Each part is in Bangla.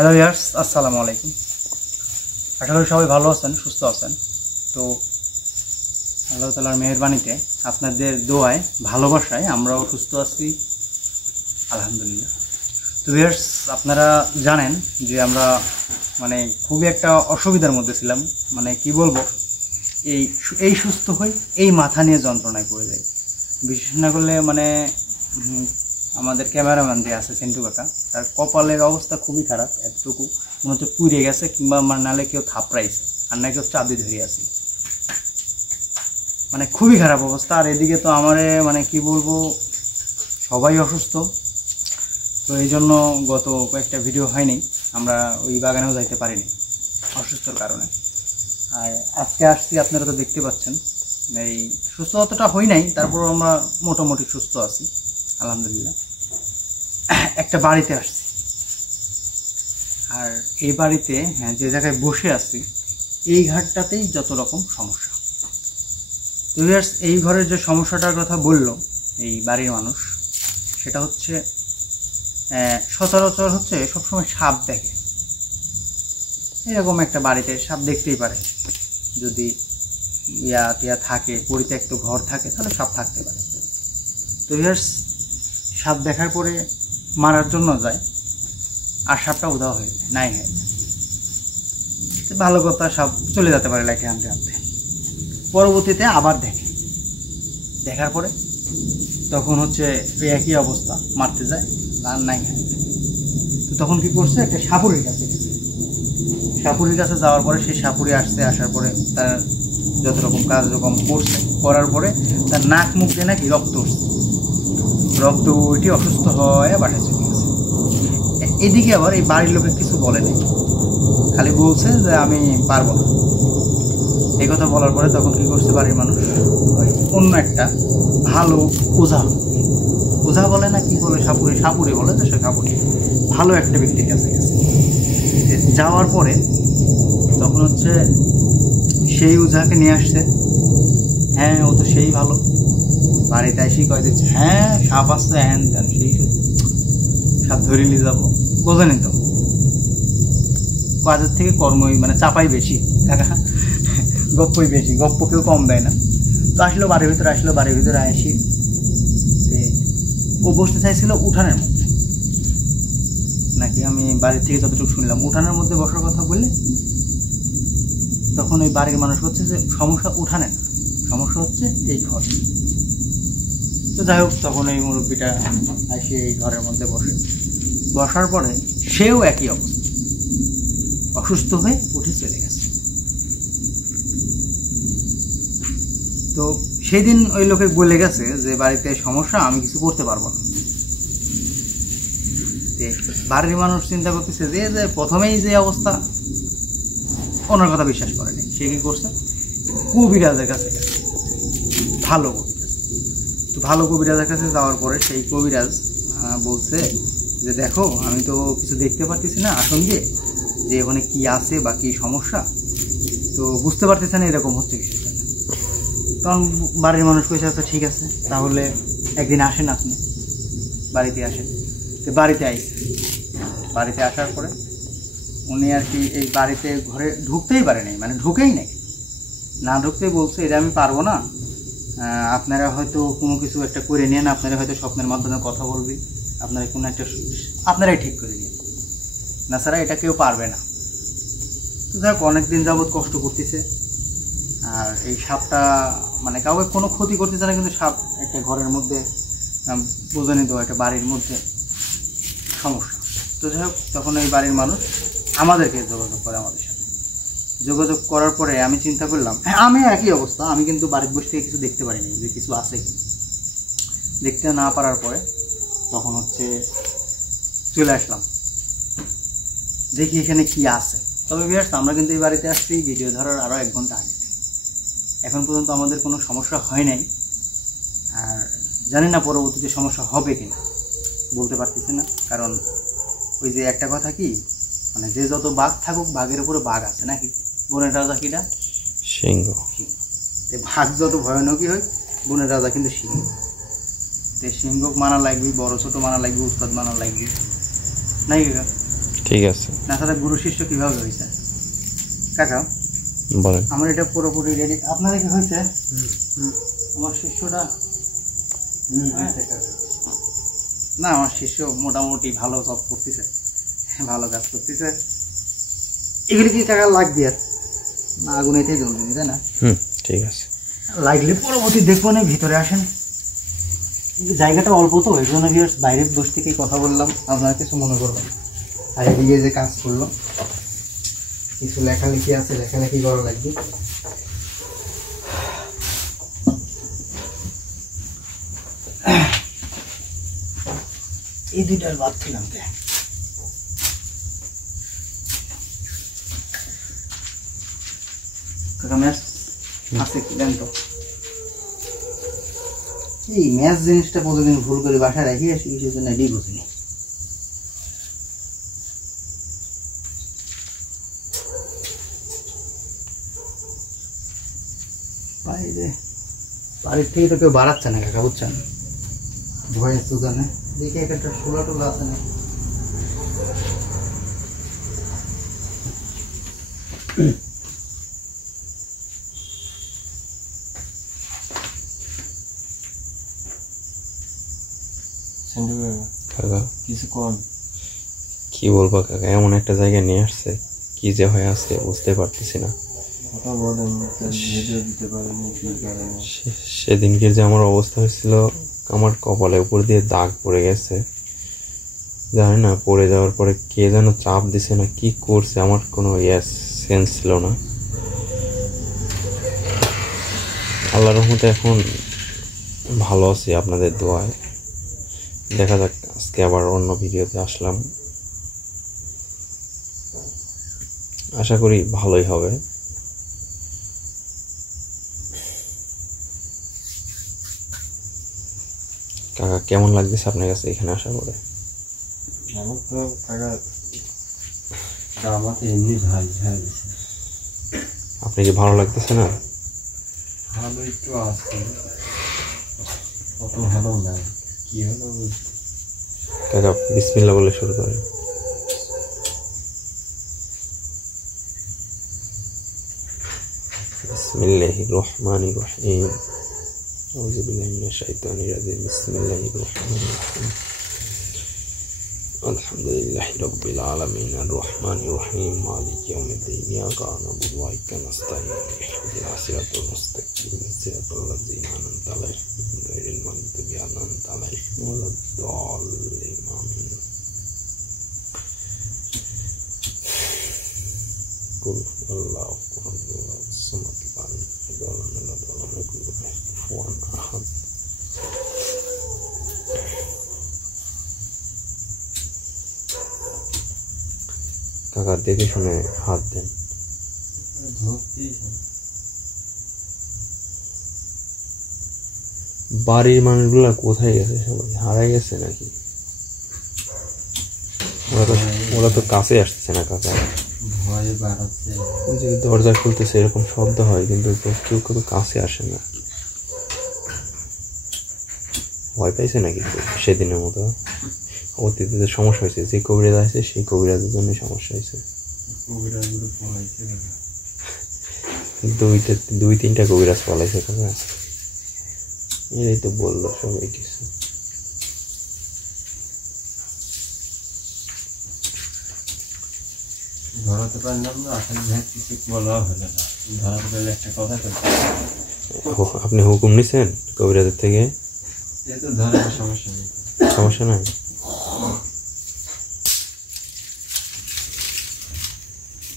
হ্যালো ইয়ার্স, আসসালামু আলাইকুম। আশা করি সবাই ভালো আছেন, সুস্থ আছেন। তো আল্লাহ তাআলার মেহেরবানিতে, আপনাদের দোয়ায়, ভালোবাসায় আমরাও সুস্থ আছি, আলহামদুলিল্লাহ। তো ইয়ার্স, আপনারা জানেন যে আমরা খুবই একটা অসুবিধার মধ্যে ছিলাম। কি বলবো, এই সুস্থ হই, এই মাথা নিয়ে যন্ত্রণায় পড়ে যাই। বিশেষ না করলে আমাদের ক্যামেরাম্যান যে আছে সেন্টু কাকা, তার কপালের অবস্থা খুবই খারাপ। এতটুকু মনে হচ্ছে পুড়ে গেছে, কিংবা নালে কেউ থাপড়াইছে, আর না কেউ চাবি ধরে আছে। খুবই খারাপ অবস্থা। আর এদিকে তো আমারে কি বলবো, সবাই অসুস্থ। তো এই জন্য গত কয়েকটা ভিডিও হয়নি, আমরা ওই বাগানেও যাইতে পারিনি অসুস্থর কারণে। আর আজকে আসছি, আপনারা তো দেখতে পাচ্ছেন। এই সুস্থ অতটা হই নাই, তারপর আমরা মোটামুটি সুস্থ আছি, আলহামদুলিল্লাহ। একটা বাড়িতে আসছি, আর এই বাড়িতে যে জায়গায় বসে আছি, এই ঘরটাতেই যত রকম সমস্যা। তো ভিউয়ার্স, এই ঘরের যে সমস্যাটার কথা বললো এই বাড়ির মানুষ, সেটা হচ্ছে সচরাচর হচ্ছে সবসময় সাপ দেখে। এরকম একটা বাড়িতে সাপ দেখতেই পারে, যদি টিয়া থাকে, পরিত্যক্ত ঘর থাকে, তাহলে সাপ থাকতে পারে। তো ভিউয়ার্স, সাপ দেখার পরে মারার জন্য যায়, আর সাপটা উধাও হয়ে যায়, নাই হয়ে যায়। ভালো কথা, সাপ চলে যেতে পারে লাইটে আনতে আনতে। পরবর্তীতে আবার দেখার পরে তখন হচ্ছে একই অবস্থা, মারতে যায় আর নাই হয়ে যায়। তো তখন কি করছে, একটা সাপুরির কাছে গেছে। সাপুরির কাছে যাওয়ার পরে সেই সাপুরি আসার পরে তার যত রকম কার্যক্রম করছে, করার পরে তার নাক মুখ দিয়ে নাকি রক্ত উঠছে। রক্ত উঠে অসুস্থ হয়ে বাসায় চলে গেছে। এদিকে আবার এই বাড়ির লোকে কিছু বলে নেই, খালি বলছে যে আমি পারবো না। এই কথা বলার পরে তখন কি করছে বাড়ির মানুষ, অন্য একটা ভালো ওঝা বলে না কি বলে, সাপুরি বলে, যে সে সাপুরি ভালো একটা ব্যক্তির কাছে গেছে। যাওয়ার পরে তখন হচ্ছে সেই ওঝাকে নিয়ে আসছে। হ্যাঁ, ও তো সেই ভালো। বাড়িতে এসেই কয়ে দিচ্ছে, হ্যাঁ সাপ আসছে, হ্যান তেন, সেই সাপ ধরে নিয়ে যাবো। বোঝেনি তো, কাজের থেকে কর্মই চাপাই বেশি, গপ্পই বেশি, গপ্প কেউ কম দেয় না। তো বাড়ির ভিতরে আসি, ও বসতে চাইছিল উঠানের মধ্যে, নাকি আমি বাড়ির থেকে যতটুকু শুনলাম উঠানের মধ্যে বসার কথা বললে, তখন ওই বাড়ির মানুষ হচ্ছে যে সমস্যা উঠানে না, সমস্যা হচ্ছে এই ঘর। তো যাই হোক, তখন এই মুরব্বীটা এসে এই ঘরের মধ্যে বসার পরে সেও একই অবস্থা, অসুস্থ হয়ে উঠে চলে গেছে। তো সেই দিন ওই লোকে বলে গেছে যে বাড়িতে সমস্যা, আমি কিছু করতে পারবো না। বাড়ির মানুষ চিন্তা করতেছে যে প্রথমেই যে অবস্থা, ওনার কথা বিশ্বাস করেনি। সে কি করছে, কবিরাজের কাছে গেছে, ভালো কবিরাজ। তো ভালো কবিরাজের কাছে যাওয়ার পরে সেই কবিরাজ বলছে যে দেখো, আমি তো কিছু দেখতে পারতেছি না আসন দিয়ে, যে ওখানে কি আছে বা কি সমস্যা, তো বুঝতে পারতেছে না এরকম হচ্ছে কিছু। তখন বাড়ির মানুষ কইছে, আচ্ছা ঠিক আছে, তাহলে একদিন আসেন, আপনি বাড়িতে আসেন। তো বাড়িতে আসার পরে উনি আর কি এই বাড়িতে ঘরে ঢুকতেই পারেনি, ঢুকেই নাই। না ঢুকতেই বলছে, এটা আমি পারবো না, আপনারা হয়তো কোনো কিছু একটা করে নেন, আপনারা হয়তো স্বপ্নের মাধ্যমে কথা বলবি, আপনারা কোনো একটা আপনারাই ঠিক করে নিন, না ছাড়া এটা কেউ পারবে না। তো যাই হোক, অনেকদিন যাবৎ কষ্ট করতেছে। আর এই সাপটা কাউকে কোনো ক্ষতি করতেছে না, কিন্তু সাপ একটা ঘরের মধ্যে, বোঝেনি তো, একটা বাড়ির মধ্যে সমস্যা। তো যাই হোক, তখন এই বাড়ির মানুষ আমাদেরকে যোগাযোগ করে, আমাদের সাথে যোগাযোগ করার পরে আমি চিন্তা করলাম, হ্যাঁ আমি একই অবস্থা, আমি কিন্তু বাড়ির বসে থেকে কিছু দেখতে পারিনি, যে কিছু আছে কি। দেখতে না পারার পরে তখন হচ্ছে চলে আসলাম, দেখি এখানে কি আছে। তবে ভিউয়ার্স, আমরা কিন্তু এই বাড়িতে আসছি ভিডিও ধরার আরও 1 ঘন্টা আগে। এখন পর্যন্ত আমাদের কোনো সমস্যা হয় নাই, আর জানি না পরবর্তীতে সমস্যা হবে কিনা, বলতে পারতেছি না। কারণ ওই যে একটা কথা কি, যে যত বাঘ থাকুক, বাঘের উপরে বাঘ আছে নাকি, বনের রাজা কিটা সিংহ। বাঘ যত ভয়ানকই হয়, বনের রাজা কিন্তু সিংহ। তো সিংহ মানা লাগবে, বড় ছোট মানা লাগবে, উস্তাদ মানা লাগবে, নাই কাকা? ঠিক আছে। তাছাড়া গুরু শিষ্য কিভাবে হয়েছে কাকা বলেন। আমার এটা পুরোপুরি রেডি। আপনাদের কি হয়েছে? আমার শিষ্যটা না, আমার শিষ্য মোটামুটি ভালো জব করতেছে, ভালো কাজ করতেছে। এগুলি কি টাকা লাগবে আর না আগুন এতেই জ্বলবে, তাই না? ঠিক আছে, লাগলে পরবর্তী দেখবো না। ভিতরে আসেন, জায়গাটা অল্প তো এই জন্য বাইরে বসে থেকেই কথা বললাম, আপনারা কিছু মনে করবেন। আর এদিকে যে কাজ করলো, কিছু লেখালেখি আছে, লেখালেখি করা লাগবে। এই দুইটার বাদ ছিলাম কাকা ম্যাচ আছে কি দেন তো। এই ম্যাচ জিনিসটা প্রতিদিন ভুল করে বাসায় রাখি আসি, কিছুর জন্য এটাই বুঝিনি। বাইরে বাড়ির থেকে তো কেউ বাড়াচ্ছে না কাকা, বুঝছেন? ভয়ের সুদানে দেখি একটা ষোলা টোলা আছে না। কাকা কিছু কম কি বলবো কাকা, এমন একটা জায়গায় নিয়ে আসছে, কি যে হয়ে আছে বুঝতে পারতেছি না। সেদিনকে যে আমার অবস্থা হয়েছিল, আমার কপালের উপর দিয়ে দাগ পড়ে গেছে, জানি না পড়ে যাওয়ার পরে কে যেন চাপ দিছে না কি করছে, আমার কোনো সেন্স ছিল না। আল্লাহর রহমতে এখন ভালো আছি আপনাদের দোয়ায়। দেখা যাক, আজকে আবার অন্য ভিডিওতে আসলাম, আশা করি ভালোই হবে। কাকা কেমন লাগতেছে আপনার কাছে এখানে আসা করে? আমার তো কাকা আমাকে এমনি ভালো লাগছে। আপনি কি ভালো লাগতেছে না? ভালো একটু আছে, অত ভালো না। কি হলো কাকা বিসমিল্লাহ বলে শুরু করেন। বিসমিল্লাহির রহমানির রহিম। আউযু বিল্লাহি মিনাশ শাইতানির রাজিম। বিসমিল্লাহির রহমানির রহিম। আলহামদুলিল্লাহি রাব্বিল আলামিন আর রহমানির রহিম মালিকি ইয়াউমিদ্দিন ইয়াকা না'বুদু ওয়া ইয়াকা নাস্তাঈন ইহদিনাস সিরাতাল মুস্তাকিম সিরাতাল লাযিনা আন'আমতা আলাইহিম গায়রিল মাগদুবি আলাইহিম ওয়ালাদ-দাল্লিন আমিন। কুল আল্লাহু আহাদ Samad lam yalid wa lam yulad wa lam yakul lahu kufuwan ahad। কাকা দেখে শুনে হাত দেন। বাড়ির মানুষগুলা কোথায় গেছে? সবাই হারাই গেছে নাকি? ওরা তো কাছে আসতেছে না কাকা, ভয়ে বাড়াচ্ছে। ওই যে দরজা খুলতেছে এরকম শব্দ হয়, কিন্তু কেউ কেউ কাছে আসে না। ভয় পাইছে নাকি সেদিনের মতো? অতীতে সমস্যা হয়েছে, যে কবিরাজ আছে সেই কবিরাজের জন্য সমস্যা হয়েছে। দুই তিনটা কবিরাজ পলাইছে কাকা, এই তো বললো সবাই কিছু। ধরাতে পারলাম না, আসলে কিছু বলা হলো না। ধরাতে পারলে একটা কথা আপনি হুকুম নিছেন কবিরাজের থেকে? যেহেতু ধরার সমস্যা নেই, সমস্যা নাই।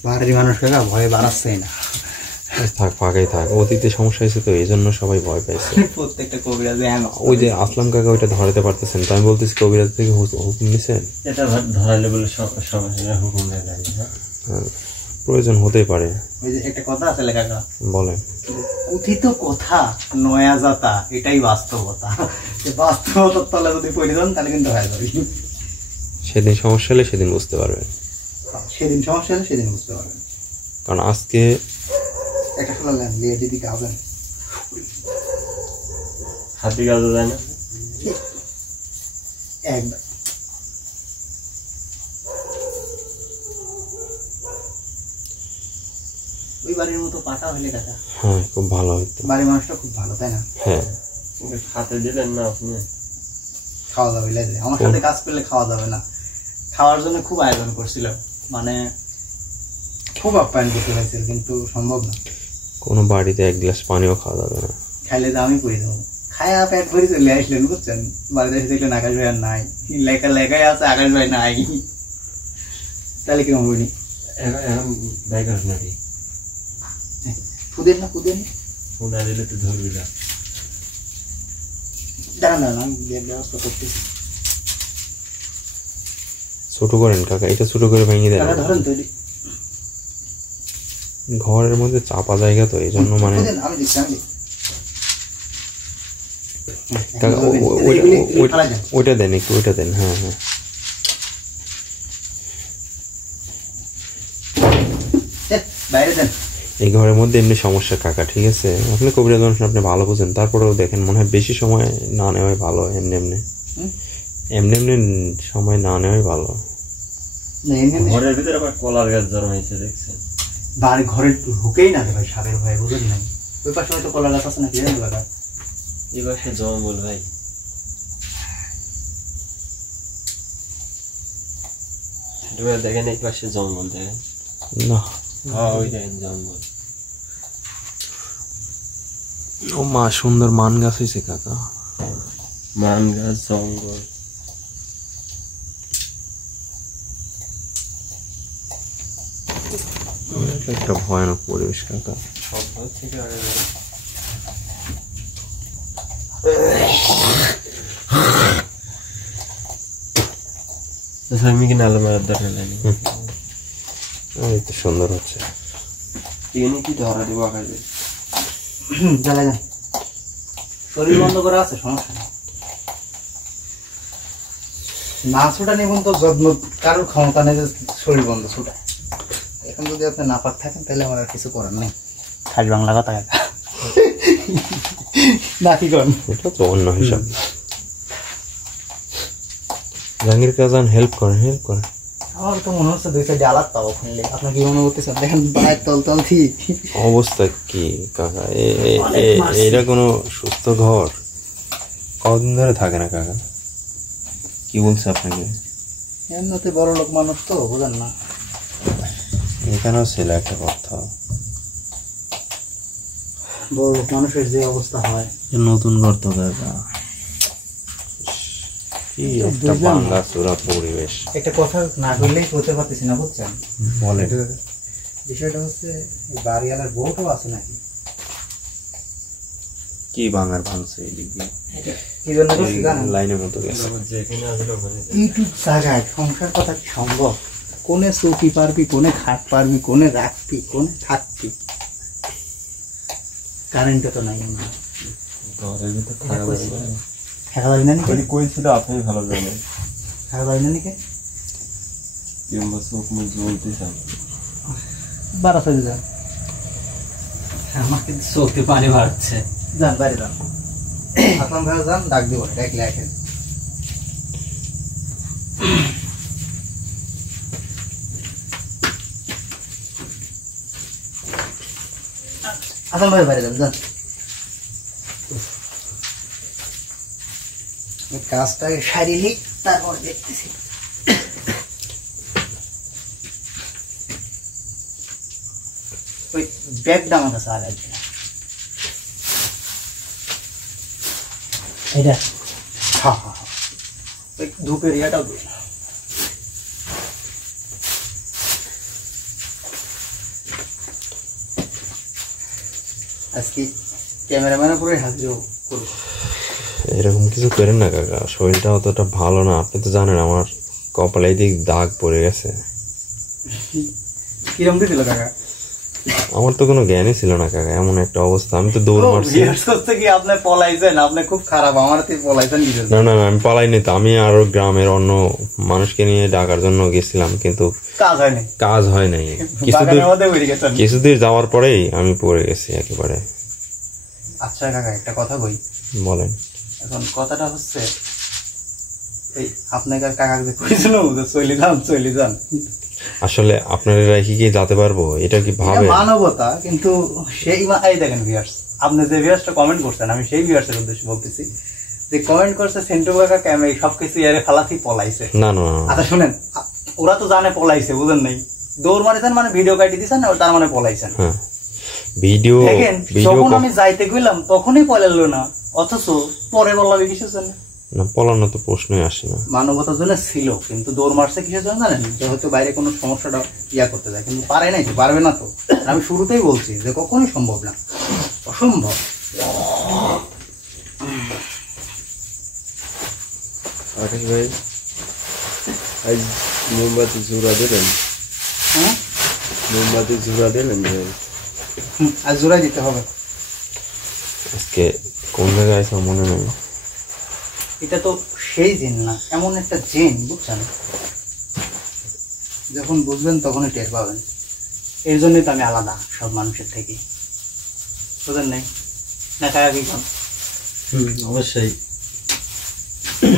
বাড়ির মানুষ কাকা ভয়ে বাড়াচ্ছেই না। থাক, ফাঁকাই থাক। অতীতে সমস্যা হয়েছে তো এই জন্য সবাই ভয় পাইছে। প্রত্যেকটা কবিরাজে ওই যে আসলাম কাকা ওইটা ধরাতে পারতেছেন, তো আমি বলতেছি কবিরাজ থেকে হুকুম নিছেন? এটা ধরালে বলে সমস্যা হুকুম নেই। হ্যাঁ, প্রয়োজন হতেই পারে। ওই যে একটা কথা আছে কাকা, বলেন। কথিত কথা নয়া যাতা, এটাই বাস্তবতা। বাস্তবতার তলে যদি পড়ে যান তাহলে কিন্তু হয়ে যাবে। সেদিন সমস্যা হলে সেদিন বুঝতে পারবেন, সেদিন সমস্যা হলে সেদিন বুঝতে পারবেন। কারণ আজকে একটা শুনলেন লিয়ে দিদি গাবেন হাতি গাছ যায় না একবার ওই বাড়ির মতো পাকা হলে কাকা হ্যাঁ খুব ভালো হতো। বাড়ির মানুষটা খুব ভালো, তাই না? হ্যাঁ খাতে দিলেন না আপনি? খাওয়া যাবে লেগে আমার সাথে কাজ করলে খাওয়া যাবে না, খাওয়ার জন্য খুব আয়োজন করছিল, মানে খুব আপ্যায়ন করতে হয়েছিল, কিন্তু সম্ভব না। কোনো বাড়িতে এক গ্লাস পানিও খাওয়া যাবে না, খাইলে তো আমি করে দেবো। খায়া প্যাট ভরে চলে আসলেন, বুঝছেন? বাড়িতে এসে দেখলেন আকাশ ভাই আর নাই, লেখাই আছে আকাশ ভাই নাই, তাহলে কিরকম হইনি? এখন বাইকার নাকি ফুদেন না ফুদেন, ফোন দিলে তো ধরবি না। দাঁড়ান দাঁড়ান আমি বিয়ের ব্যবস্থা করতেছি। ছোট করেন কাকা, এটা ছোট করে ভেঙে দেন। টাকা ধরেন তৈরি ঘরের মধ্যে চাপা জায়গা তো এই জন্য মানে আমি দেখছি আমি দেখছি। কাকা ওইটা দেন একটু, ওইটা দেন। হ্যাঁ হ্যাঁ বাইরে দেন। এই ঘরের মধ্যে এমনি সমস্যা কাকা, ঠিক আছে? আপনি কবিরাজ মানুষ, আপনি ভালো বোঝেন, তারপরেও দেখেন মনে হয় বেশি সময় না নেওয়াই ভালো। এমনি এমনি সময় না নেওয়াই ভালো। ঘরের ভিতরে আবার কলার গাছ জন্মাইছে দেখছেন? বাড়ি ঘরে ঢুকেই না ভাই, সাপের ভয়, বুঝেন নাই? ওই পাশে হয়তো কলা গাছ আছে নাকি এলাকা? এই পাশে জঙ্গল ভাই, দেখেন এই পাশে জঙ্গল দেখেন না। হ্যাঁ ওই দেখেন জঙ্গল। ও মা, সুন্দর মান গাছ হয়েছে কাকা। মান গাছ, জঙ্গল। একটা ভয়ানক পরিবেশ কাকা। সব থেকে আগে আমি কি নালে মারার দরকার নেই, এই তো সুন্দর হচ্ছে। এখানে কি ধরা দেবো আকাশে? জ্বালা যান, শরীর বন্ধ করা আছে, সমস্যা নেই। না ছুটা নিবন তো যত্ন কারোর ক্ষমতা নেই যে শরীর বন্ধ ছুটা। এখন যদি আপনি নাপাক থাকেন তাহলে আমার আর কিছু করার নেই। খাস বাংলা কথা না, কি করেন? এটা তো অন্য হিসাব। জাহাঙ্গীর কাজান হেল্প করেন, হেল্প করেন। আমার তো মনে হচ্ছে দুই সাইডে আলাদা পাবো খুললে। আপনার কি মনে করতেছেন? দেখেন পায়ের তল তল অবস্থা কি কাকা? এটা কোনো সুস্থ ঘর? কদিন ধরে থাকে না কাকা? কি বলছে আপনাকে? এমনিতে বড় লোক মানুষ তো, বুঝেন না? এখানেও ছেলে একটা কথা, বড় লোক মানুষের যে অবস্থা হয়। নতুন ঘর তো কাকা, কি একটা বাংলা চোরা পরিবেশ। একটা কথা না বললেই বলতে পারতেছি না, বুঝছেন? বলে বিষয়টা হচ্ছে বাড়িওয়ালার বউটাও আছে নাকি? কি বাঙার ভাঙছে এই দিক দিয়ে, কি জন্য করছি জানেন? লাইনের মতো গেছে। যেখানে আসলে ওখানে এইটুক জায়গায় সংসার কথা কি সম্ভব? কোনে চৌকি পারবি, কোনে খাট পারবি, কোনে রাখবি, কোনে থাকবি? কারেন্টটা তো নাই। ঘরের ভিতরে থাকা যাবে না। থাকা যাবে না নাকি? কই ছিল আপনি ভালো জানেন। থাকা যাবে না নাকি? কিংবা চোখ মুখ জ্বলতেছে আমার। বারা চলে যান, আমার কিন্তু চোখে পানি বাড়ছে। যান বাড়ি যান, আসলাম ভাই যান, ডাক দিব, ডাকলে আসেন। আসলাম ভাই বাড়ি যান, যান। কাজটাকে সারিলি তারপর দেখতেছি। ওই ব্যাগটা আমার কাছে আর আসবে না। এটা হ্যাঁ হ্যাঁ হ্যাঁ, ওই ধূপের ইয়াটাও দিই। আজকে ক্যামেরাম্যানের উপরে হাজিরও করবো। এরকম কিছু করেন না কাকা, শরীরটা অতটা ভালো না। আপনি তো জানেন আমার কপালে দিক দাগ পড়ে গেছে। কিরম দিছিল কাকা? আমার তো কোনো জ্ঞানই ছিল না কাকা, এমন একটা অবস্থা। আমি তো দৌড় মারছি। কি আপনি পলাইছেন? আপনি খুব খারাপ, আমার পলাইছেন কি? না না না, আমি পালাইনি তো। আমি আরো গ্রামের অন্য মানুষকে নিয়ে ডাকার জন্য গেছিলাম, কিন্তু কাজ হয় নাই। কিছুদূর যাওয়ার পরেই আমি পড়ে গেছি একেবারে। আচ্ছা কাকা, একটা কথা কই। বলেন। এখন কথাটা হচ্ছে এই আপনাকে কাকা যে কইছিল যে চলে যান আসলে আপনারা রেখে কি যেতে পারবো, এটা কি ভাবে? মানবতা, কিন্তু সেই এই দেখেন ভিউয়ার্স, আপনি যে ভিউয়ার্সটা কমেন্ট করছেন, আমি সেই ভিউয়ার্সের উদ্দেশ্যে বলতেছি যে কমেন্ট করছে সেন্টু কাকা ক্যামেরা সবকিছু এর ফালাতি পলাইছে। না না, আচ্ছা শুনেন, ওরা তো জানে পলাইছে, বুঝেন নাই, দৌড় মারিছেন মানে ভিডিও কাটি দিছেন, তার মানে পলাইছেন। হ্যাঁ ভিডিও দেখেন যখন আমি যাইতে গেলাম তখনই পলাইলো না, অথচ পরে বললাম কিসের জন্য? না পলানো তো প্রশ্নই আসে না। মানবতার জন্য ছিল, কিন্তু দৌড় মারছে কিসের জন্য জানেন? যে হয়তো বাইরে কোনো সমস্যাটা করতে যায়, কিন্তু পারে নাই তো, পারবে না তো। আমি শুরুতেই বলছি যে কখনোই সম্ভব না, অসম্ভব। আকাশ ভাই আজ মোমবাতি জোড়া দিলেন? হ্যাঁ মোমবাতি জোড়া দিলেন ভাই? আর জোড়াই দিতে হবে। আজকে কোন জায়গায় আছে মনে নেই। এটা তো সেই জিন না, এমন একটা জিন, বুঝছেন? যখন বুঝবেন তখনই টের পাবেন। এর জন্যই তো আমি আলাদা সব মানুষের থেকে, বুঝেন নাই? না কাকা কি কোন? অবশ্যই।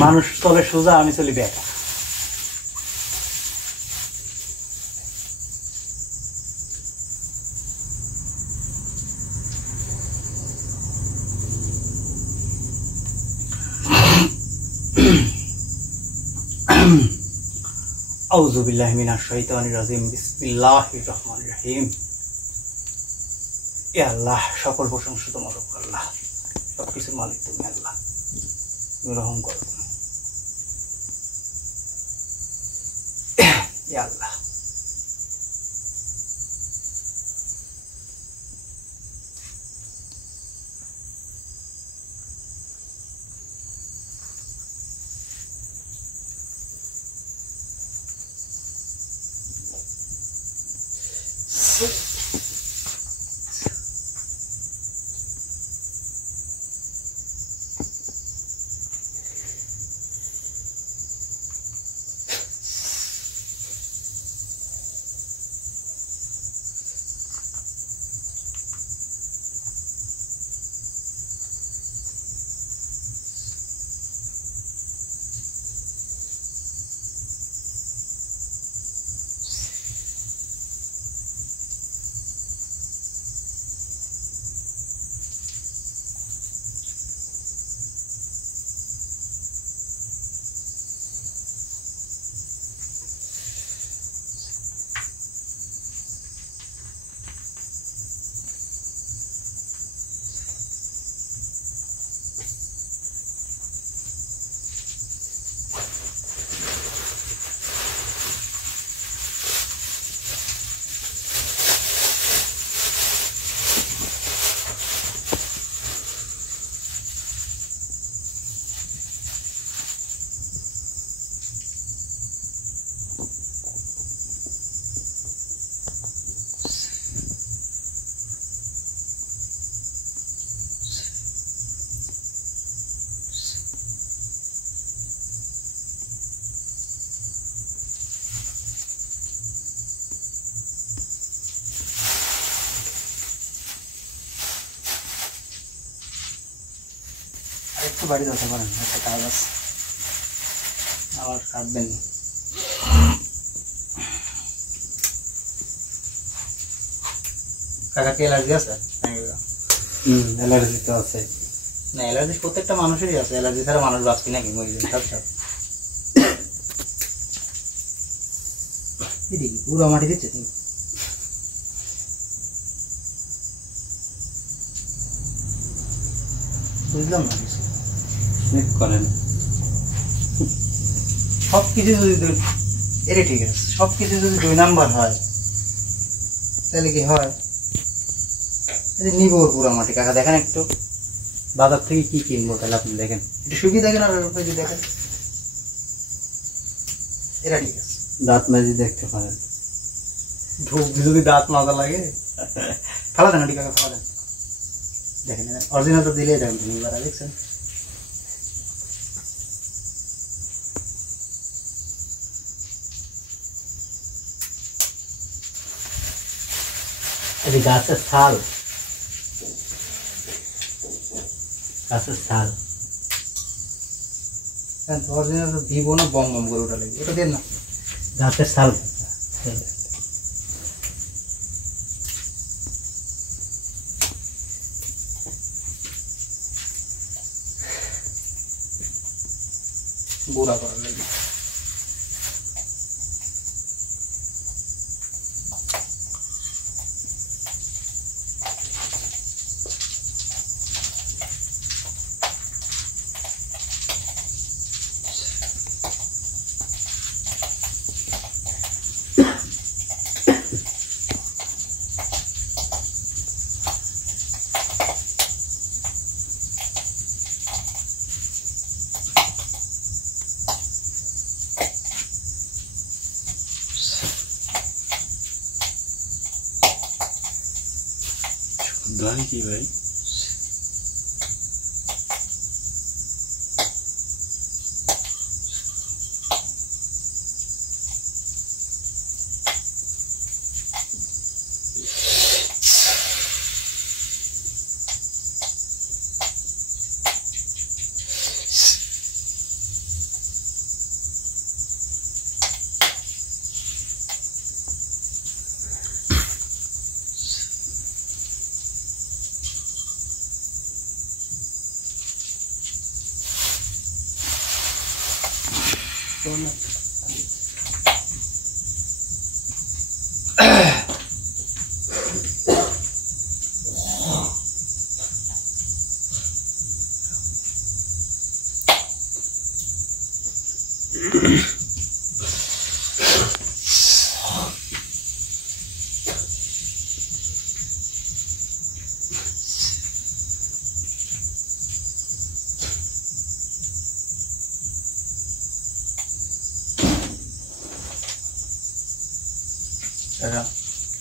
মানুষ চলে সোজা, আমি চলি বেকা। আউযু বিল্লাহি মিনাশ শাইতানির রাজিম, বিসমিল্লাহির রহমানির রহিম। ইয়া আল্লাহ, সকল প্রশংসা তোমার উপর আল্লাহ, সবকিছুর মালিক তুমি আল্লাহ, তুমি রহম করো। ইয়া আল্লাহ, একটু বাড়ি যেতে পারেন, একটা কাজ আছে, আবার কাঁদবেন। কাকা কি অ্যালার্জি আছে? অ্যালার্জি তো আছে। না, অ্যালার্জি প্রত্যেকটা মানুষেরই আছে, অ্যালার্জি ছাড়া মানুষ বাঁচবে নাকি? মরে যাবে সব সব। পুরো মাটি দিচ্ছে তুমি। বুঝলাম না কিছু। চেক করেন সব কিছু যদি এরে ঠিক আছে, সব কিছু যদি 2 নাম্বার হয় তাহলে কি হয়? নিব পুরো মাটি। কাকা দেখেন একটু বাজার থেকে কি কিনবো, তাহলে আপনি দেখেন একটু শুকিয়ে দেখেন, আর যদি দেখেন এরা ঠিক আছে। দাঁত মাজি দেখতে পারেন। ঢোক যদি দাঁত মাজা লাগে ফেলা দেন, ঠিক আছে ফেলা দেন। দেখেন অরিজিনাল তো দিলেই দেখেন, তুমি এবার দেখছেন গাছের ছাল, গাছের ছাল অরিজিনাল দিব না, বম বম করে ওটা লাগবে, ওটা দেন না। গাছের ছাল গুঁড়া করার লাগে दान की भाई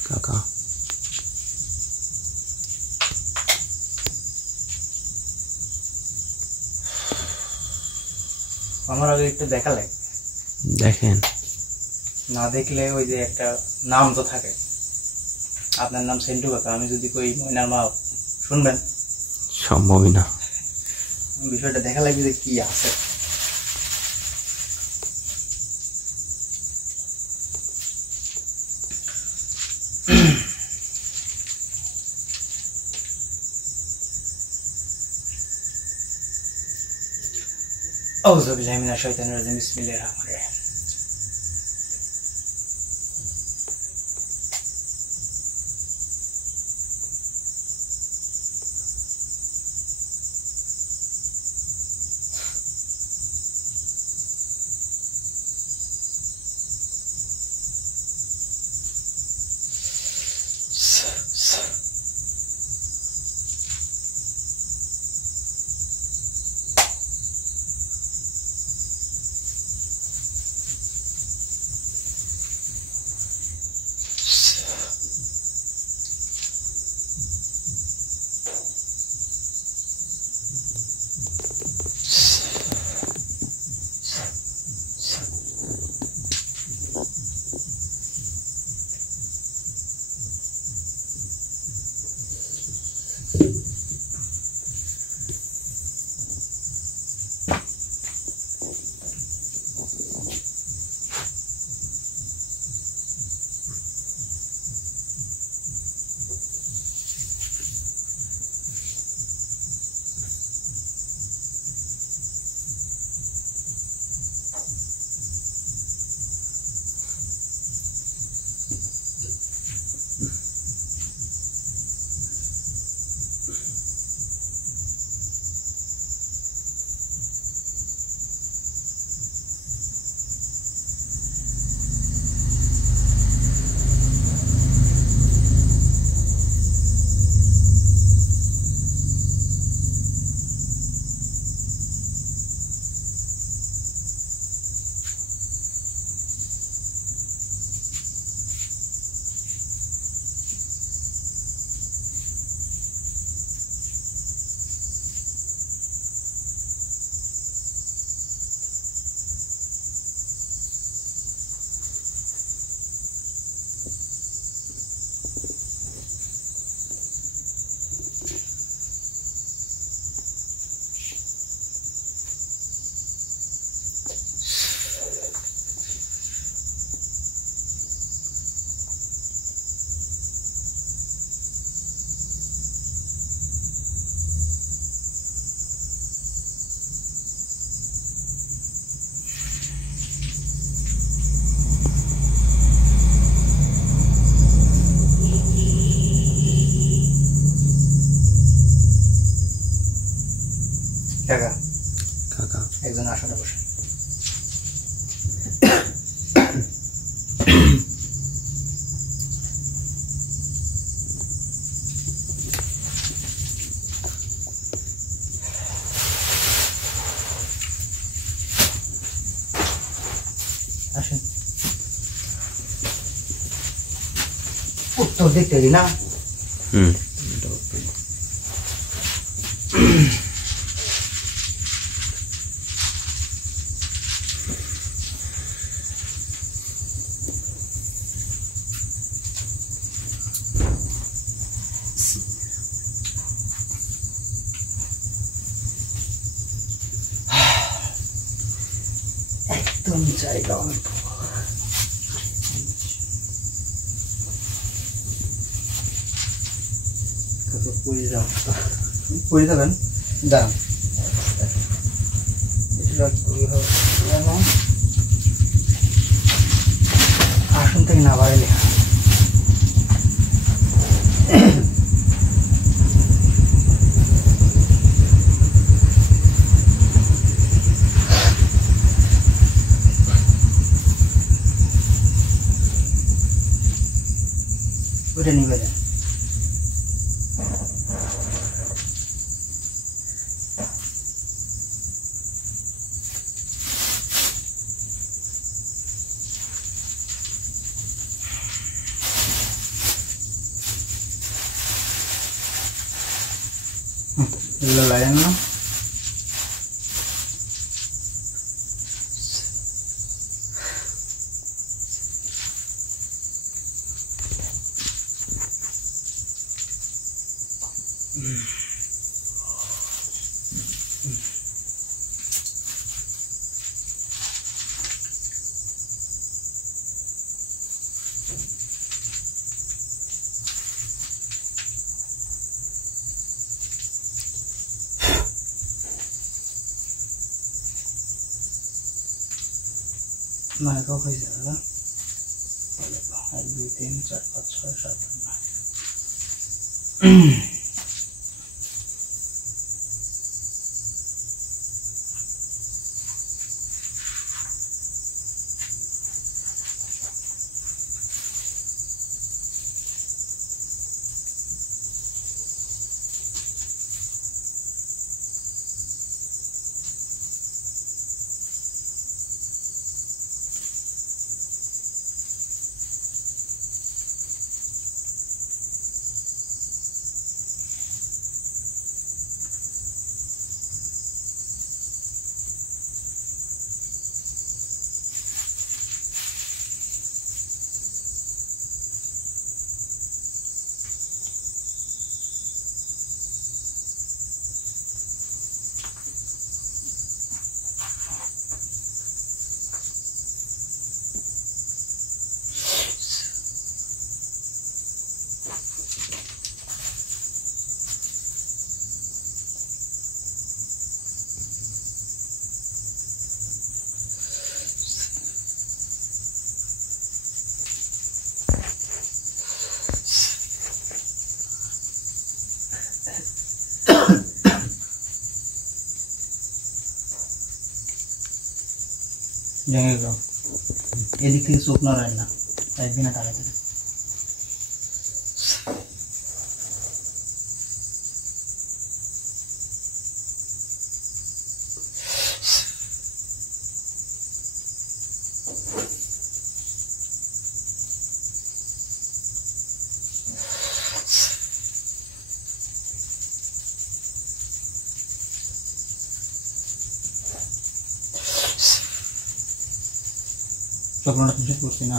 काका আমার আগে একটু দেখা লাগে দেখেন না দেখলে ওই যে একটা নাম তো থাকে আপনার নাম সেন্টু কাকা আমি যদি কই ময়নার মা শুনবেন সম্ভবই না বিষয়টা দেখা লাগবে যে কি আছে আউযু বিল্লাহি মিনাশ শাইতানির রাজিম বিসমিল্লাহির রহমানির রহিম আসেন উত্তর দিকটা দি না একদম জায়গা অল্প পড়ে যাবেন দাঁড়ান আসন থেকে না বাড়ে লেখা ওটা নিবে দেন এগুলো লাগান না মানে কখন হয়েছে দাদা 1 2 3 4 5 6 7 ভেঙে গেল এদিক থেকে চোখ নড়ায় না একদিনে তাড়াতাড়ি স্বপ্নটা নিষেধ করছি না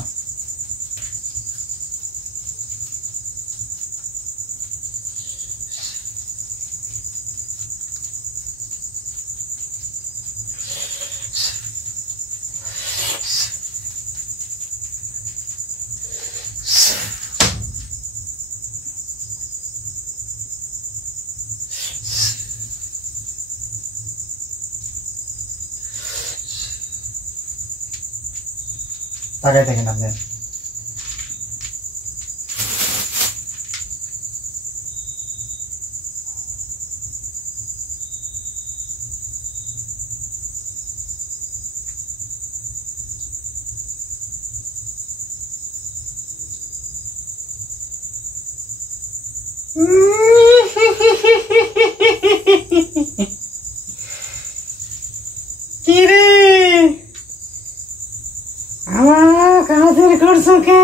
তাকায় দেখেন আপনি আমার হাজির করছো কে?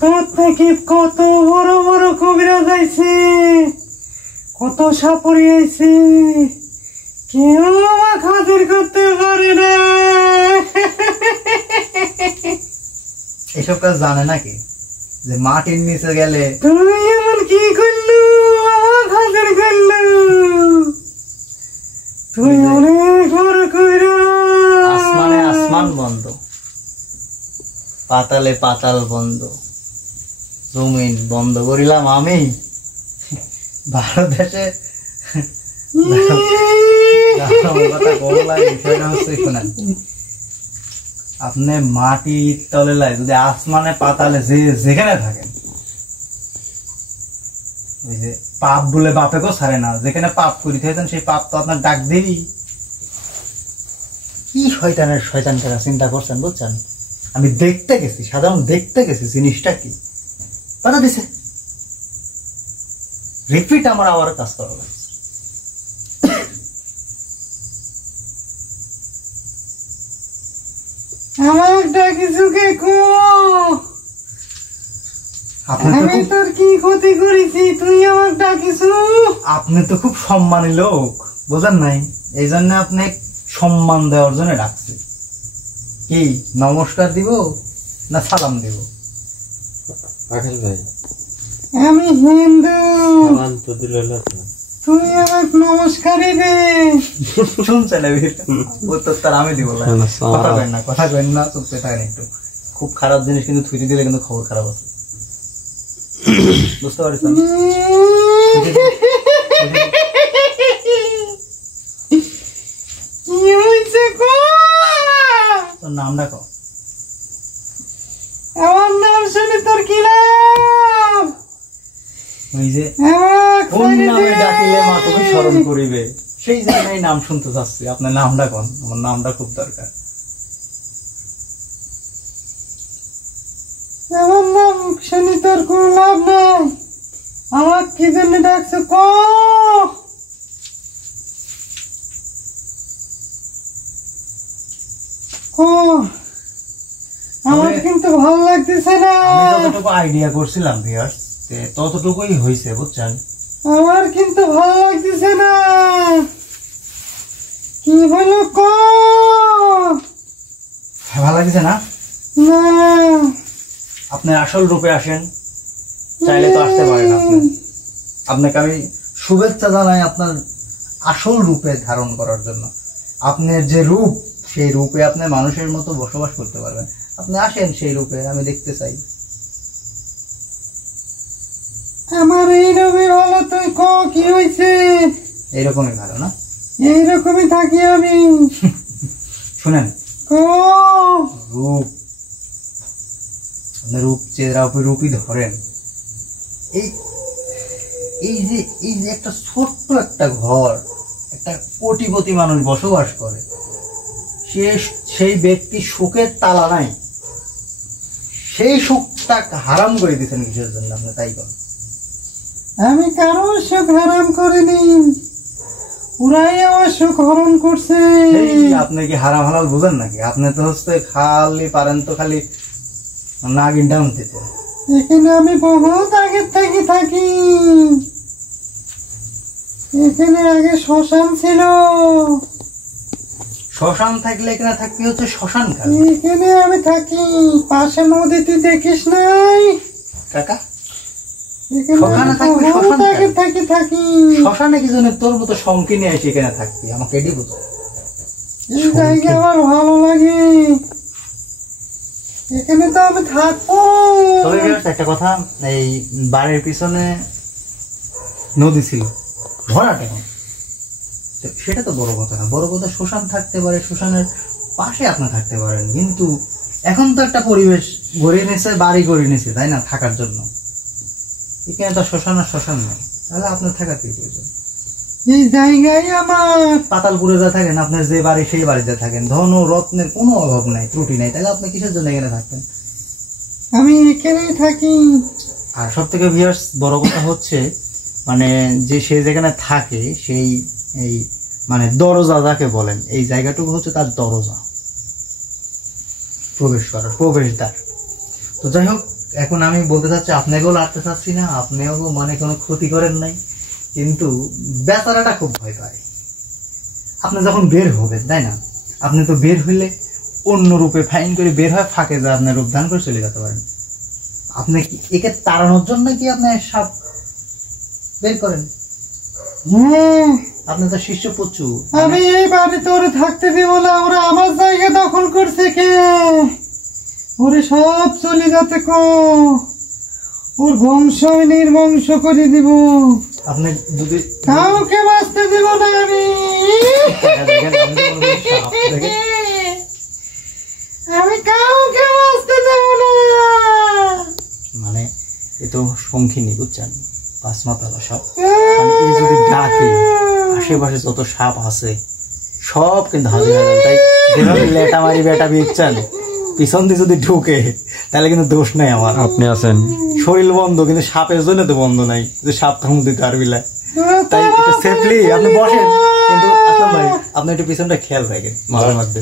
তোর থেকে কত বড় বড় কবিরাজ আইছে, কত সাপড়ি আইছে, কেউ আমাকে হাজির করতে পারে না। এসব কাজ জানে নাকি যে মাটির নিচে গেলে তুমি এমন কি করলু, আমাকে হাজির করলু? তুই অনেক বড় কবিরাজ। আসমানে আসমান বন্ধ, পাতালে পাতাল বন্ধ, জমিন বন্ধ করিলাম আমি। ভারত দেশে আপনি মাটি তলে লাই যদি আসমানে পাতালে যেখানে থাকেন, ওই যে পাপ বলে বাপেকেও ছাড়ে না, যেখানে পাপ করি থাকেন সেই পাপ তো আপনার ডাক দেবি। কি শয়তানের শয়তান তারা চিন্তা করছেন বুঝছেন? আমি দেখতে গেছি, সাধারণ দেখতে গেছি জিনিসটা কি পাতা দিছে, রিপিট আমার আবার কাজ করা লাগছে। আমার ডাকিছুকে কো, আমি তোর কি ক্ষতি করেছি তুই আমার ডাকিছু? আপনি তো খুব সম্মানী লোক, বোঝেন নাই? এই জন্য আপনি সম্মান দেওয়ার জন্য ডাকছি। কি নমস্কার দিব না সালাম দিব? আখেল ভাই, আমি হিন্দু, সালাম তো দিল না, তুই আমাকে নমস্কারই দে। শুনছেন উত্তর তার আমি দিব, কথা কেন না, কথা কেন না, চুপতে থাকেন একটু। খুব খারাপ জিনিস কিন্তু থুইতে দিলে কিন্তু খবর খারাপ আছে, বুঝতে পারছেন? কি হয়েছে গো? তোর নামটা কও। আমার নাম শুনে তোর কি নাম? ওই যে কোন নামে ডাকিলে মা তুমি স্মরণ করিবে, সেই জায়গায় নাম শুনতে চাচ্ছি। আপনার নামটা কোন? আমার নামটা খুব দরকার। আমার নাম শুনি তোর কোন লাভ নাই, আমার কি জন্য ডাকছো ক? আমার কিন্তু ভালো লাগতেছে না। যতটুকু আইডিয়া করছিলাম ভিউয়ার্স, ততটুকুই হয়েছে বুঝছেন। আমার কিন্তু ভালো লাগতেছে না। কি হলো ক? ভালো লাগছে না? না, আপনি আসল রূপে আসেন, চাইলে তো আসতে পারেন। আপনাকে আমি শুভেচ্ছা জানাই আপনার আসল রূপে ধারণ করার জন্য। আপনার যে রূপ, সেই রূপে আপনি মানুষের মতো বসবাস করতে পারবেন। আপনি আসেন সেই রূপে, আমি দেখতে চাই। আমার এইরকমই ভালো, তুই ক কি হয়েছে? এইরকমই ভালো না? এইরকমই থাকি আমি। শুনেন, রূপ আপনি রূপ চেহারা রূপই ধরেন। এই যে একটা ছোট্ট একটা ঘর, একটা কোটিপতি মানুষ বসবাস করে, সেই ব্যক্তি সুখের তালা নাই, সেই সুখটা হারাম করে দিচ্ছেন কিসের জন্য? আপনি তাই করেন। আমি কারো সুখ হারাম করিনি, ওরাই আমার সুখ হরণ করছে। আপনি কি হারাম হালাল বুঝেন নাকি? আপনি তো হচ্ছে খালি পারেন তো খালি নাগিন ডাউন দিতে। এখানে আমি বহুত আগে থেকে থাকি, এখানে আগে শ্মশান ছিল। শ্মশান থাকলে এখানে থাকতে হচ্ছে শ্মশান কাল। এখানে আমি থাকি, পাশে নদী তুই দেখিস নাই কাকা? শ্মশানে কি জন্য তোর মতো শঙ্কি নিয়ে এসে এখানে থাকবি? আমাকে এটি বুঝো। এই জায়গা আমার ভালো লাগে, এখানে তো আমি থাকবো। তবে একটা কথা, এই বাড়ির পিছনে নদী ছিল ভরাট, এখন সেটা তো বড় কথা না। বড় কথা শ্মশান থাকতে পারে, শ্মশানের পাশে আপনি থাকতে পারেন, কিন্তু এখন তো একটা পরিবেশ গড়ে নিয়েছে, বাড়ি গড়ে নিয়েছে, তাই না, থাকার জন্য। এখানে তো শ্মশান আর শ্মশান নেই, তাহলে আপনার থাকার কি প্রয়োজন? এই জায়গায় আমার পাতালপুরে যা থাকেন, আপনার যে বাড়ি সেই বাড়িতে থাকেন, ধন ও রত্নের কোনো অভাব নাই, ত্রুটি নাই, তাহলে আপনি কিসের জন্য এখানে থাকতেন? আমি এখানেই থাকি। আর সব থেকে ভিউয়ার্স বড় কথা হচ্ছে, মানে যে সে যেখানে থাকে, সেই এই মানে দরজা যাকে বলেন, এই জায়গাটুকু হচ্ছে তার দরজা, প্রবেশ করার প্রবেশদ্বার। তো যাই হোক, এখন আমি বলতে চাচ্ছি, আপনাকেও লাগতে চাচ্ছি না, আপনিও মানে কোনো ক্ষতি করেন নাই, কিন্তু বেচারাটা খুব ভয় পায়। আপনি যখন বের হবেন, তাই না, আপনি তো বের হইলে অন্য রূপে ফাইন করে বের হয়, ফাঁকে যা আপনার রূপ দান করে চলে যেতে পারেন। আপনি কি একে তাড়ানোর জন্য কি আপনি সাপ বের করেন? আপনি তো শিষ্য পুচু। আমি এই বাড়িতে ওরে থাকতে দিব না, ওরা আমার জায়গা দখল করছে কে? ওরে সব চলে যাতে কো, ওর বংশ আমি নির্বংশ করে দিব। আপনি যদি কাউকে বাঁচতে দিব না আমি। আমি কাউকে বাঁচতে দেব না। মানে এ তো সংখ্যিনী, বুঝছেন, পাঁচমাতালা সাপ। মানে এই যদি ডাকে, আশেপাশে যত সাপ আছে সব কিন্তু হাজির হয়ে যাবে। তাই যেভাবে লেটা মারি বেটা বিচ্ছেন, পিছন দিয়ে যদি ঢুকে তাহলে কিন্তু দোষ নাই আমার। আপনি আছেন শরীর বন্ধ, কিন্তু সাপের জন্য তো বন্ধ নাই, যে সাপ কামড় দিতে পারবি না। তাই একটু সেফলি আপনি বসেন, কিন্তু আসলাম ভাই আপনি একটু পিছনটা খেয়াল রাখেন মাঝে মধ্যে,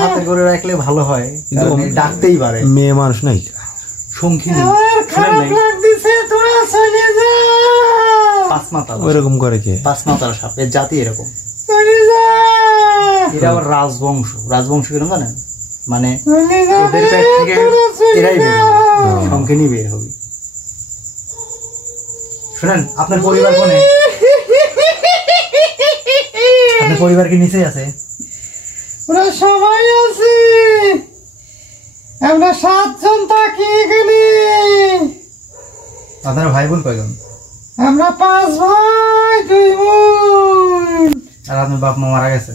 হাতে করে রাখলে ভালো হয়, কারণ এই ডাকতেই পারে। মেয়ে মানুষ নাই, সংখ্যিনী শুনেন নাই, পাঁচমাতালা, ওইরকম করে কে? পাঁচমাতালা সাপ, এর জাতি এরকম। এরা আবার রাজবংশ, রাজবংশ কিরকম জানেন, মানে এদের পেট থেকে এরাই বের হবে, সংখ্যিনী বের হবে। শুনেন, আপনার পরিবার কোনে? আপনার পরিবার কি নিচে আছে? ওরা সবাই আছে, আমরা 7 জন থাকি এখানে। আপনার ভাই বোন কয়জন? আমরা 5 ভাই 2 বোন। আর আপনার বাপ মা মারা গেছে?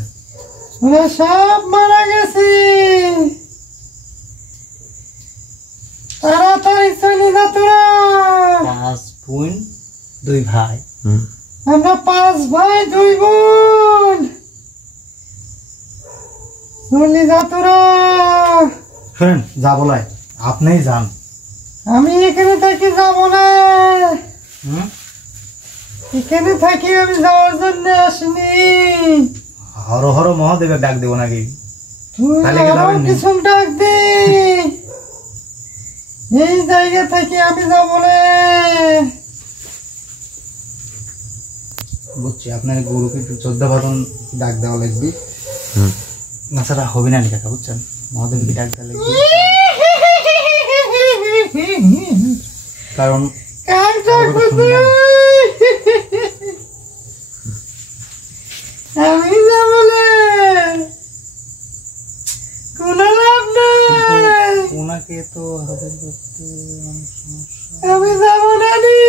ওরা সব মারা গেছে। তাড়াতাড়ি চলে যা তোরা। 5 বোন 2 ভাই। আমরা 5 ভাই 2 বোন। চলে যা তোরা। শুনেন, যা বলায় আপনিই যান। আমি এখানে থাকি যাব না। এখানে থাকি আমি যাওয়ার জন্য আসিনি। হর হর মহাদেবের ডাক দেবো নাকি? তুই তাহলে কি আরো যাবেন না? কিছু ডাক দে। এই জায়গা থেকে আমি যাব না। বুঝছি, আপনার গরুকে একটু 14 বারণ ডাক দেওয়া লাগবে, না ছাড়া হবে না কাকা, বুঝছেন, মহাদেবকে ডাক দেওয়া লাগবে। কারণ কার ডাকবো তুই? আমি যাব না। কোনো লাভ নাই। ওনাকে তো হাজার করতে অনেক সমস্যা। আমি যাব না রে।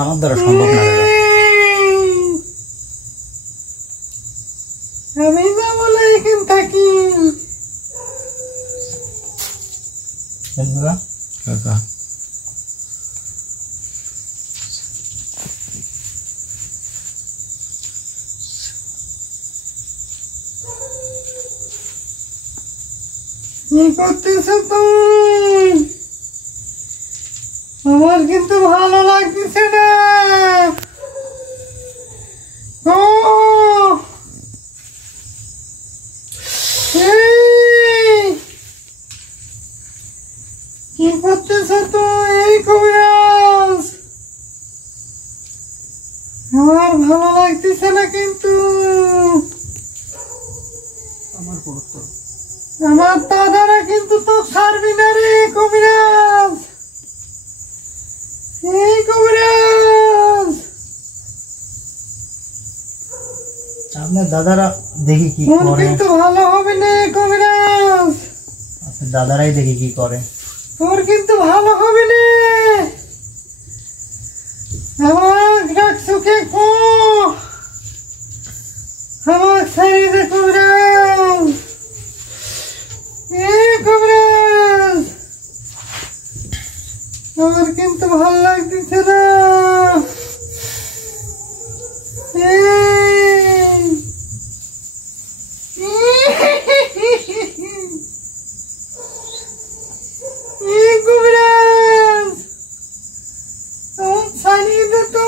আমার দ্বারা সম্ভব না দাদা। আমি যাব না এখান থাকি। দাদা, কাকা কি করতেছো তুমি? আমার কিন্তু ভালো লাগতেছে না। ও এই, কি করতেছো তুই? এই কবিরাজ, আমার ভালো লাগতেছে না কিন্তু। আমার গুরুত্ব আমার দাদারা কিন্তু তো ছাড়বি না রে কবিরাজ। এই কবিরাজ, আপনার দাদারা দেখি কি তোর করে, কিন্তু ভালো হবে না কবিরাজ। আপনার দাদারাই দেখি কি করে। তোর কিন্তু ভালো হবে না। আমার ডাকছো কে কো? আমার ছেড়ে দে কবিরাজ। এই কবিরাজ, আমার কিন্তু ভালো লাগতেছে না। এই কবিরাজ, আমার ছাড়িয়ে দে তো।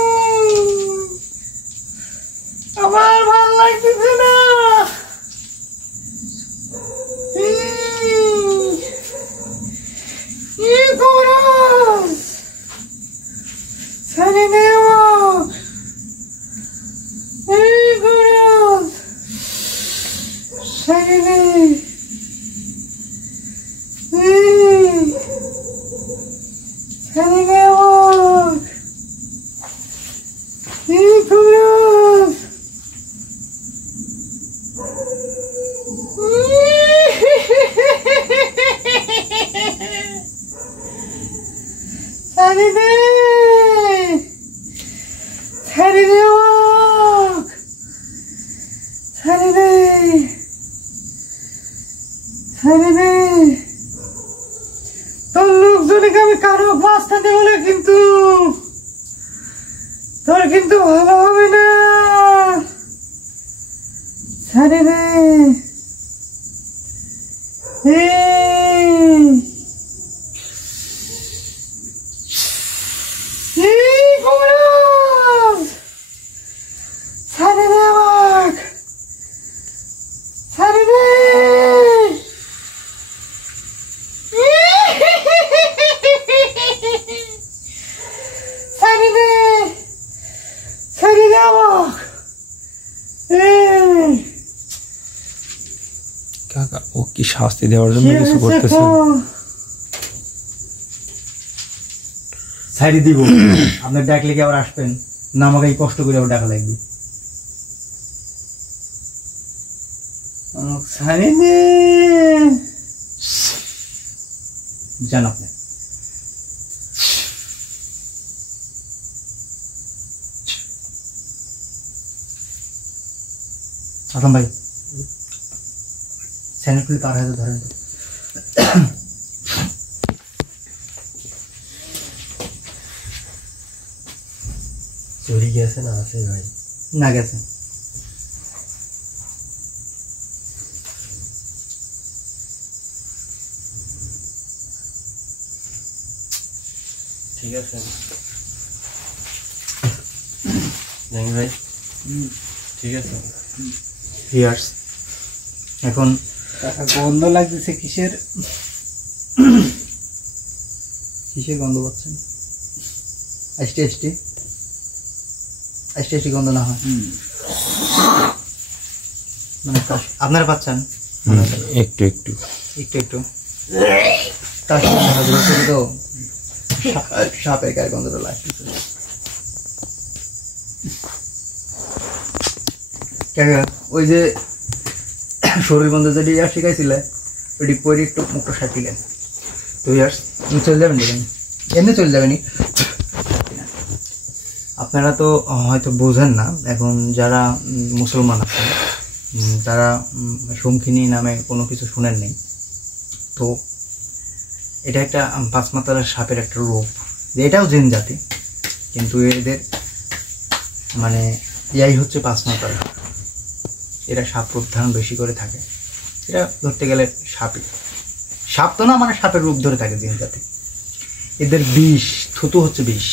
ছাড়ি দে, ছাড়ি দে, ছাড়ি দে, ছাড়ি দে। তোর লোকজনকে আমি কারো বাঁচতে দেবো না, কিন্তু তোর কিন্তু ভালো হবে না। ছাড়ি দে। ছাড়ি দে আমাকে, ছাড়ি দে। ছাড়ি দে, ছাড়ি দে আমাকে। কাকা ও কি শাস্তি দেওয়ার জন্য কিছু করতেছে? ছাড়ি দিব। আপনার ডাকলে কি আবার আসবেন না? আমাকে এই কষ্ট করে আবার ডাকা লাগবে? ছাড়ি দে। জান আপনি আসলাম ভাই, স্যানিটারি পার হাতে ধরেন। চুরি গেছে না আছে ভাই? না গেছে। ঠিক আছে জানি ভাই, ঠিক আছে। ভিউয়ার্স, এখন গন্ধ লাগতেছে কিসের? কিসের গন্ধ পাচ্ছেন? আস্তে আস্তে আস্তে আস্তে গন্ধ না হয় মানে আপনারা পাচ্ছেন একটু একটু একটু একটু। তার সাথে তো সাপের গায়ে গন্ধটা লাগতেছে। ওই যে শরীর বন্ধ যেটি ইয়ার শিখাইছিলে ওইটি পরে একটু মুখটা সাটিলেন তো ইয়ার্স চলে যাবেন, দেখেন এমনি চলে যাবেনি। আপনারা তো হয়তো বোঝেন না, এখন যারা মুসলমান আছেন তারা শঙ্খিনী নামে কোনো কিছু শুনেন নেই। তো এটা একটা পাঁচমাতার সাপের একটা রূপ, এটাও জিন জাতি, কিন্তু এদের মানে ইয়াই হচ্ছে পাঁচমাতার। এরা সাপ রূপ ধারণ বেশি করে থাকে। এরা ধরতে গেলে সাপই, সাপ তো না, মানে সাপের রূপ ধরে থাকে জিন জাতি। এদের বিষ, থুতু হচ্ছে বিষ।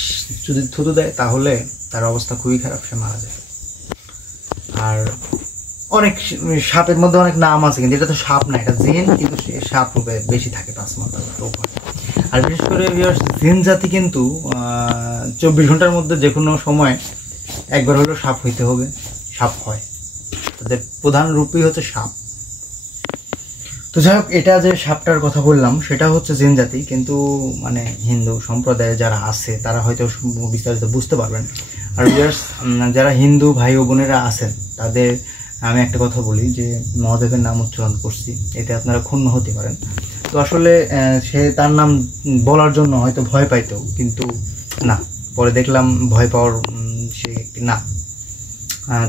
যদি থুতু দেয় তাহলে তার অবস্থা খুবই খারাপ, সে মারা যায়। আর অনেক সাপের মধ্যে অনেক নাম আছে, কিন্তু এটা তো সাপ না, এটা জিন, কিন্তু সে সাপ রূপে বেশি থাকে পাঁচমাতার রূপ। আর বিশেষ করে জিন জাতি কিন্তু 24 ঘন্টার মধ্যে যে কোনো সময় একবার হলেও সাপ হইতে হবে, সাপ হয়। তাদের প্রধান রূপই হচ্ছে সাপ। তো যাই হোক, এটা যে সাপটার কথা বললাম সেটা হচ্ছে জিন জাতি, কিন্তু মানে হিন্দু সম্প্রদায়ে যারা আছে তারা হয়তো বিস্তারিত বুঝতে পারবেন। আর যারা হিন্দু ভাই ও বোনেরা আছেন তাদের আমি একটা কথা বলি যে মহাদেবের নাম উচ্চারণ করছি, এতে আপনারা ক্ষুণ্ণ হতে পারেন। তো আসলে সে তার নাম বলার জন্য হয়তো ভয় পাইতো, কিন্তু না, পরে দেখলাম ভয় পাওয়ার সে না,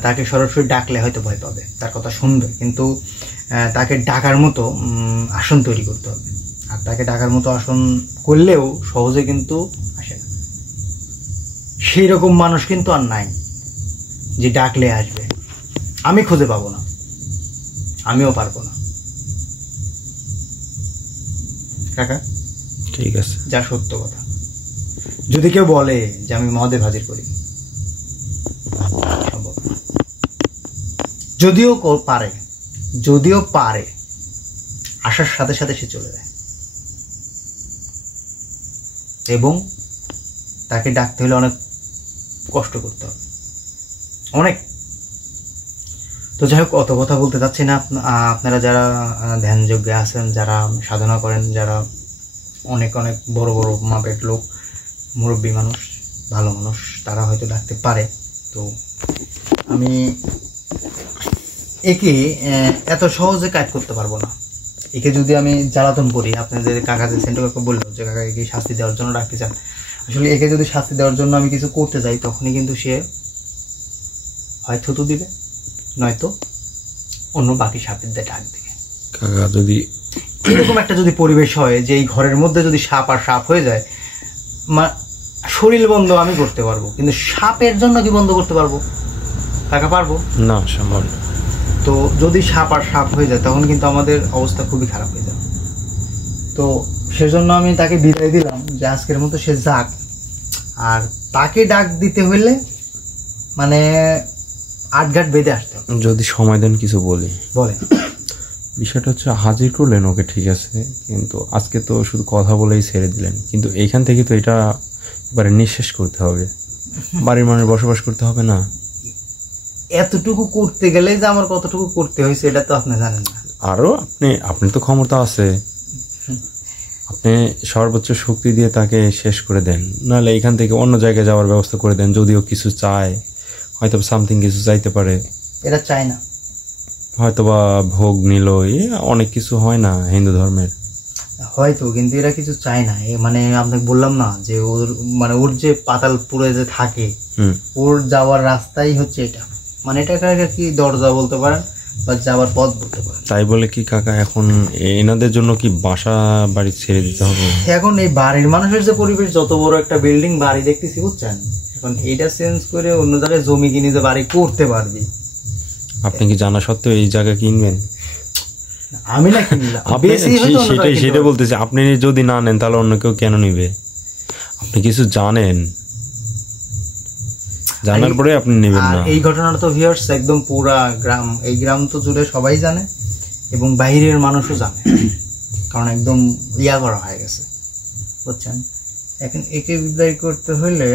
তাকে সরাসরি ডাকলে হয়তো ভয় পাবে, তার কথা শুনবে, কিন্তু তাকে ডাকার মতো আসন তৈরি করতে হবে। আর তাকে ডাকার মতো আসন করলেও সহজে কিন্তু আসে না। সেই রকম মানুষ কিন্তু আর নাই যে ডাকলে আসবে। আমি খুঁজে পাবো না, আমিও পারবো না কাকা, ঠিক আছে, যা সত্য কথা। যদি কেউ বলে যে আমি মহাদেব হাজির করি, সম্ভব। যদিও পারে আসার সাথে সাথে সে চলে যায়, এবং তাকে ডাকতে হলে অনেক কষ্ট করতে হবে, অনেক। তো যাই হোক, অত কথা বলতে চাচ্ছি না। আপনারা যারা ধ্যানযজ্ঞে আছেন, যারা সাধনা করেন, যারা অনেক অনেক বড় বড় মাপের লোক, মুরব্বী মানুষ, ভালো মানুষ, তারা হয়তো ডাকতে পারে। তো আমি একে এত সহজে কাজ করতে পারবো না। একে যদি আমি জ্বালাতন করি, আপনি যে কাকা যে সেন্টার কাকা বললো যে কাকাকে শাস্তি দেওয়ার জন্য রাখতে চান, আসলে একে যদি শাস্তি দেওয়ার জন্য আমি কিছু করতে যাই তখনই কিন্তু সে হয় থুতু দিবে, নয়তো অন্য বাকি সাপের দিয়ে ডাক দিবে। কাকা যদি এরকম একটা যদি পরিবেশ হয় যে এই ঘরের মধ্যে যদি সাপ আর সাপ হয়ে যায়, শরীর বন্ধ আমি করতে পারবো, কিন্তু সাপের জন্য কি বন্ধ করতে পারবো? কাকা পারবো না, সম্ভব না। তো যদি সাপ আর সাপ হয়ে যায় তখন কিন্তু আমাদের অবস্থা খুবই খারাপ হয়ে যাবে। তো সেজন্য আমি তাকে বিদায় দিলাম যে আজকের মতো সে যাক। আর তাকে ডাক দিতে হইলে মানে 8 ঘাট বেঁধে আসতে হবে। যদি সময় দেন কিছু বলি। বলেন। বিষয়টা হচ্ছে হাজির করলেন ওকে, ঠিক আছে, কিন্তু আজকে তো শুধু কথা বলেই ছেড়ে দিলেন, কিন্তু এইখান থেকে তো এটা এবারে নিঃশেষ করতে হবে, বাড়ির মানুষ বসবাস করতে হবে না। এতটুকু করতে গেলে যে আমার কতটুকু করতে হয়েছে এটা তো আপনি জানেন না। আরও আপনি তো ক্ষমতা আছে, আপনি সর্বোচ্চ শক্তি দিয়ে তাকে শেষ করে দেন, নাহলে এখান থেকে অন্য জায়গায় যাওয়ার ব্যবস্থা করে দেন। যদিও কিছু চায়, হয়তো সামথিং কিছু চাইতে পারে, এটা চাই না, হয়তো বা ভোগ নিল, অনেক কিছু হয় না হিন্দু ধর্মের, হয়তো, কিন্তু এরা কিছু চায় না। মানে আপনাকে বললাম না যে ওর যে পাতালপুরে যে থাকে, ওর যাওয়ার রাস্তাই হচ্ছে এটা, মানে এটাকে কি দরজা বলতে পারেন বা যাওয়ার পথ বলতে পারেন। তাই বলে কি কাকা এখন এনাদের জন্য কি বাসা বাড়ি ছেড়ে দিতে হবে? এখন এই বাড়ির মানুষের যে পরিবেশ, যত বড় একটা বিল্ডিং বাড়ি দেখতেছি বুঝছেন, এখন এটা চেঞ্জ করে অন্য জায়গায় জমি কিনে যে বাড়ি করতে পারবি। আপনি কি জানা সত্ত্বেও এই জায়গা কিনবেন? আমি না কিনলাম, সেটা বলতেছি, আপনি যদি না নেন তাহলে অন্য কেউ কেন নিবে? আপনি কিছু জানেন, জানার পরে আপনি নেবেন না। এই ঘটনাটা তো ভিউয়ার্স একদম পুরা গ্রাম, এই গ্রাম তো জুড়ে সবাই জানে এবং বাইরের মানুষও জানে, কারণ একদম করা হয়ে গেছে বুঝছেন। এখন একে বিদায় করতে হলে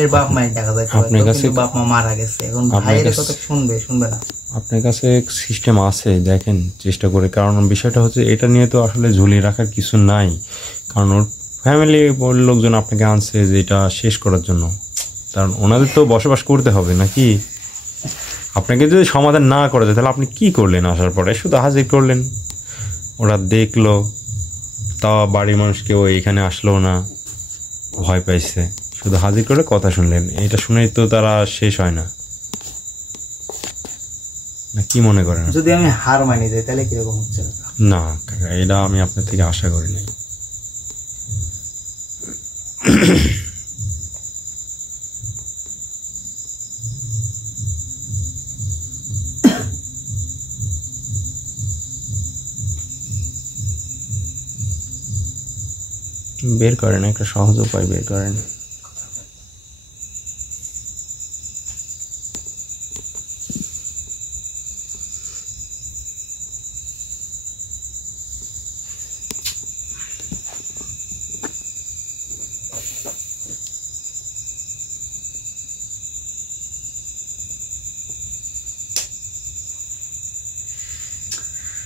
এর বাপ মায়ের দেখা যায়, কিন্তু বাপ মা মারা গেছে, এখন ভাইয়ের কথা শুনবে না। আপনার কাছে সিস্টেম আছে, দেখেন চেষ্টা করে, কারণ বিষয়টা হচ্ছে এটা নিয়ে তো আসলে ঝুলিয়ে রাখার কিছু নাই, কারণ ওর ফ্যামিলি লোকজন আপনাকে আনছে যে এটা শেষ করার জন্য, কারণ ওনাদের তো বসবাস করতে হবে নাকি। আপনাকে যদি সমাধান না করা যায় তাহলে আপনি কি করলেন? আসার পরে শুধু হাজির করলেন, ওরা দেখলো, তাও বাড়ির মানুষ কেউ এখানে আসলো না, ভয় পাইছে, শুধু হাজির করে কথা শুনলেন, এটা শুনেই তো তারা শেষ হয় না, না কি মনে করেন? যদি আমি হার মানি যাই তাহলে কিরকম হচ্ছে? না কাকা, এটা আমি আপনার থেকে আশা করি নাই। বের করেন, একটা সহজ উপায় বের করেন।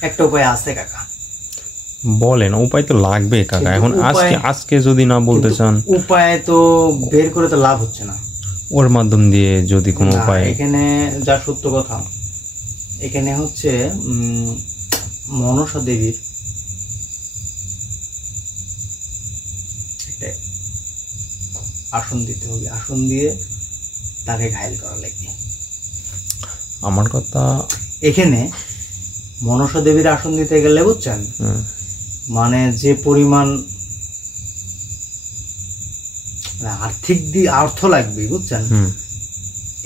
একটা উপায় আছে কাকা। বলেন, উপায় তো লাগবে কাকা। এখন আজকে যদি না বলতে চান, উপায় তো বের করে তো লাভ হচ্ছে না। ওর মাধ্যম দিয়ে যদি কোনো উপায়, এখানে যা সত্য কথা, এখানে হচ্ছে মনসা দেবীর একটা আসন দিতে হবে, আসন দিয়ে তাকে ঘায়েল করা লাগবে। আমার কথা, এখানে মনসা দেবীর আসন দিতে গেলে বুঝছেন, মানে যে পরিমাণ আর্থিক অর্থ লাগবে বুঝছেন,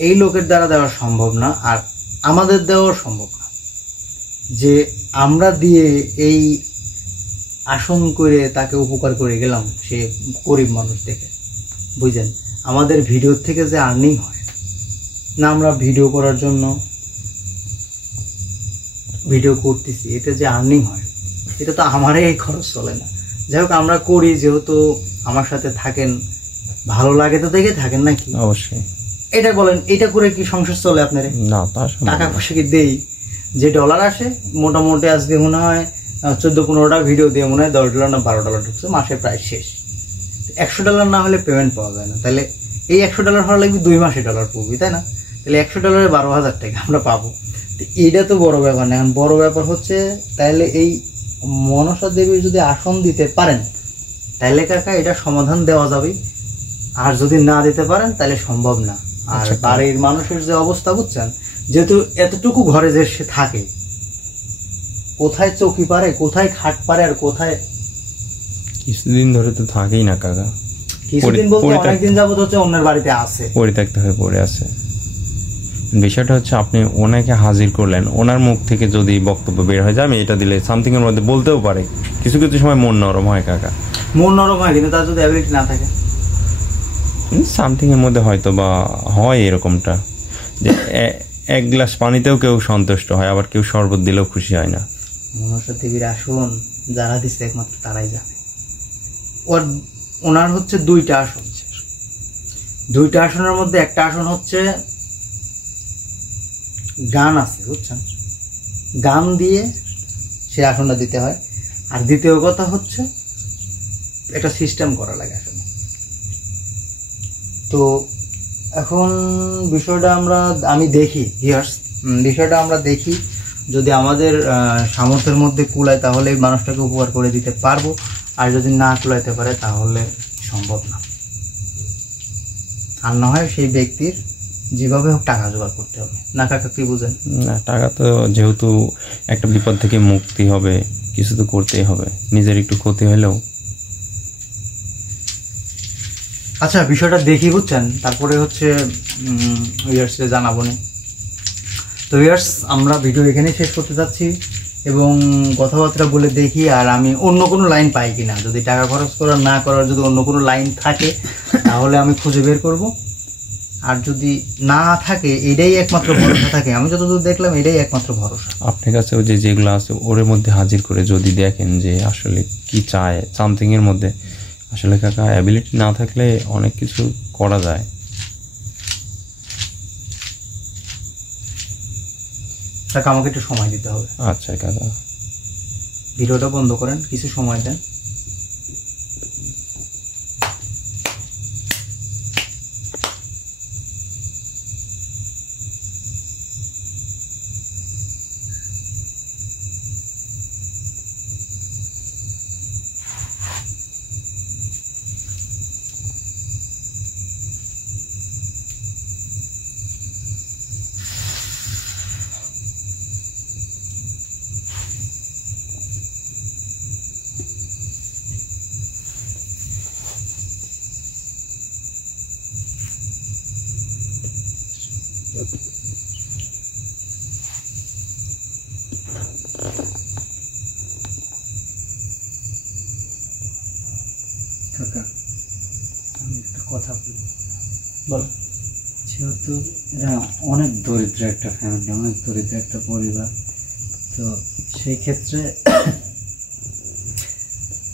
এই লোকের দ্বারা দেওয়া সম্ভব না, আর আমাদের দেওয়া সম্ভব না। যে আমরা দিয়ে এই আসন করে তাকে উপকার করে গেলাম, সে গরিব মানুষ দেখে, বুঝলেন, আমাদের ভিডিও থেকে যে আর্নিং হয় না, আমরা ভিডিও করার জন্য ভিডিও করতেছি, এতে যে আর্নিং হয়, এটা তো আমারই এই খরচ চলে না। যাই হোক, আমরা করি যেহেতু, আমার সাথে থাকেন, ভালো লাগে তো দেখে থাকেন নাকি? অবশ্যই। এটা বলেন, এটা করে কি সংসার চলে আপনার? না, টাকা পয়সা কি দেই? যে ডলার আসে মোটামুটি আজকে মনে হয় 14-15টা ভিডিও দিয়ে মনে হয় $10 না $12 ঢুকছে, মাসে প্রায় শেষ। $100 না হলে পেমেন্ট পাওয়া যায় না। তাহলে এই $100 হওয়া লাগবে 2 মাসে ডলার পড়বে, তাই না? তাহলে $100 12,000 টাকা আমরা পাবো। তো এইটা তো বড় ব্যাপার না। এখন বড় ব্যাপার হচ্ছে তাহলে এই মনসা দেবীর যদি আসন দিতে পারেন তাহলে কাকা এটা সমাধান দেওয়া যাবে, আর যদি না দিতে পারেন তাহলে সম্ভব না। আর বাড়ির মানুষের যে অবস্থা বুঝছেন, যেহেতু এতটুকু ঘরে যে সে থাকে, কোথায় চৌকি পারে, কোথায় খাট পারে, আর কোথায় কিছুদিন ধরে তো থাকেই না কাকা, কিছুদিন বলতে অনেকদিন যাবত হচ্ছে অন্যের বাড়িতে আছে, পরিত্যক্ত হয়ে পড়ে আছে। বিষয়টা হচ্ছে আপনি ওনাকে হাজির করলেন, ওনার মুখ থেকে যদি বক্তব্য বের হয়ে যায় আমি এটা দিলে সামথিং এর মধ্যে বলতেও পারে, কিছু কিছু সময় মন নরম হয় কাকা, মন নরম হয়, কিন্তু তার যদি অ্যাবিলিটি না থাকে সামথিং এর মধ্যে হয়তো বা হয় এরকমটা, যে এক গ্লাস পানিতেও কেউ সন্তুষ্ট হয়, আবার কেউ শরবত দিলেও খুশি হয় না। মনসা দেবীর আসন যারা দিচ্ছে একমাত্র তারাই জানে। ওনার হচ্ছে 2টা আসন, 2টা আসনের মধ্যে একটা আসন হচ্ছে গান আছে বুঝছেন, গান দিয়ে সে আসনটা দিতে হয়। আর দ্বিতীয় কথা হচ্ছে একটা সিস্টেম করা লাগে আসলে। তো এখন আমি দেখি বিষয়টা আমরা দেখি, যদি আমাদের সামর্থ্যের মধ্যে কুলায় তাহলে এই মানুষটাকে উপকার করে দিতে পারবো, আর যদি না কুলাইতে পারে তাহলে সম্ভব না। আর না হয় সেই ব্যক্তির যেভাবে হোক টাকা জোগাড় করতে হবে, না কাকা কি বুঝেন? না, টাকা তো যেহেতু একটা বিপদ থেকে মুক্তি হবে, কিছু তো করতেই হবে, নিজের একটু ক্ষতি হলেও। আচ্ছা, বিষয়টা দেখি বুঝছেন, তারপরে হচ্ছে ভিউয়ার্সকে জানাবো না। তো ভিউয়ার্স, আমরা ভিডিও এখানেই শেষ করতে যাচ্ছি এবং কথাবার্তা বলে দেখি আর আমি অন্য কোনো লাইন পাই কিনা। যদি টাকা খরচ করার না করার যদি অন্য কোনো লাইন থাকে তাহলে আমি খুঁজে বের করব, আর যদি না থাকে এটাই একমাত্র ভরসা থাকে। আমি যতদূর দেখলাম এটাই একমাত্র ভরসা। আপনার কাছে ওই যেগুলো আছে ওর মধ্যে হাজির করে যদি দেখেন যে আসলে কি চায় সামথিং এর মধ্যে, আসলে কাকা অ্যাবিলিটি না থাকলে অনেক কিছু করা যায়। কাকা আমাকে একটু সময় দিতে হবে। আচ্ছা কাকা, ভিডিওটা বন্ধ করেন, কিছু সময় দেন। কাকা আমি একটা কথা বলি, বল। যেহেতু এরা অনেক দরিদ্র একটা ফ্যামিলি, অনেক দরিদ্র একটা পরিবার, তো সেই ক্ষেত্রে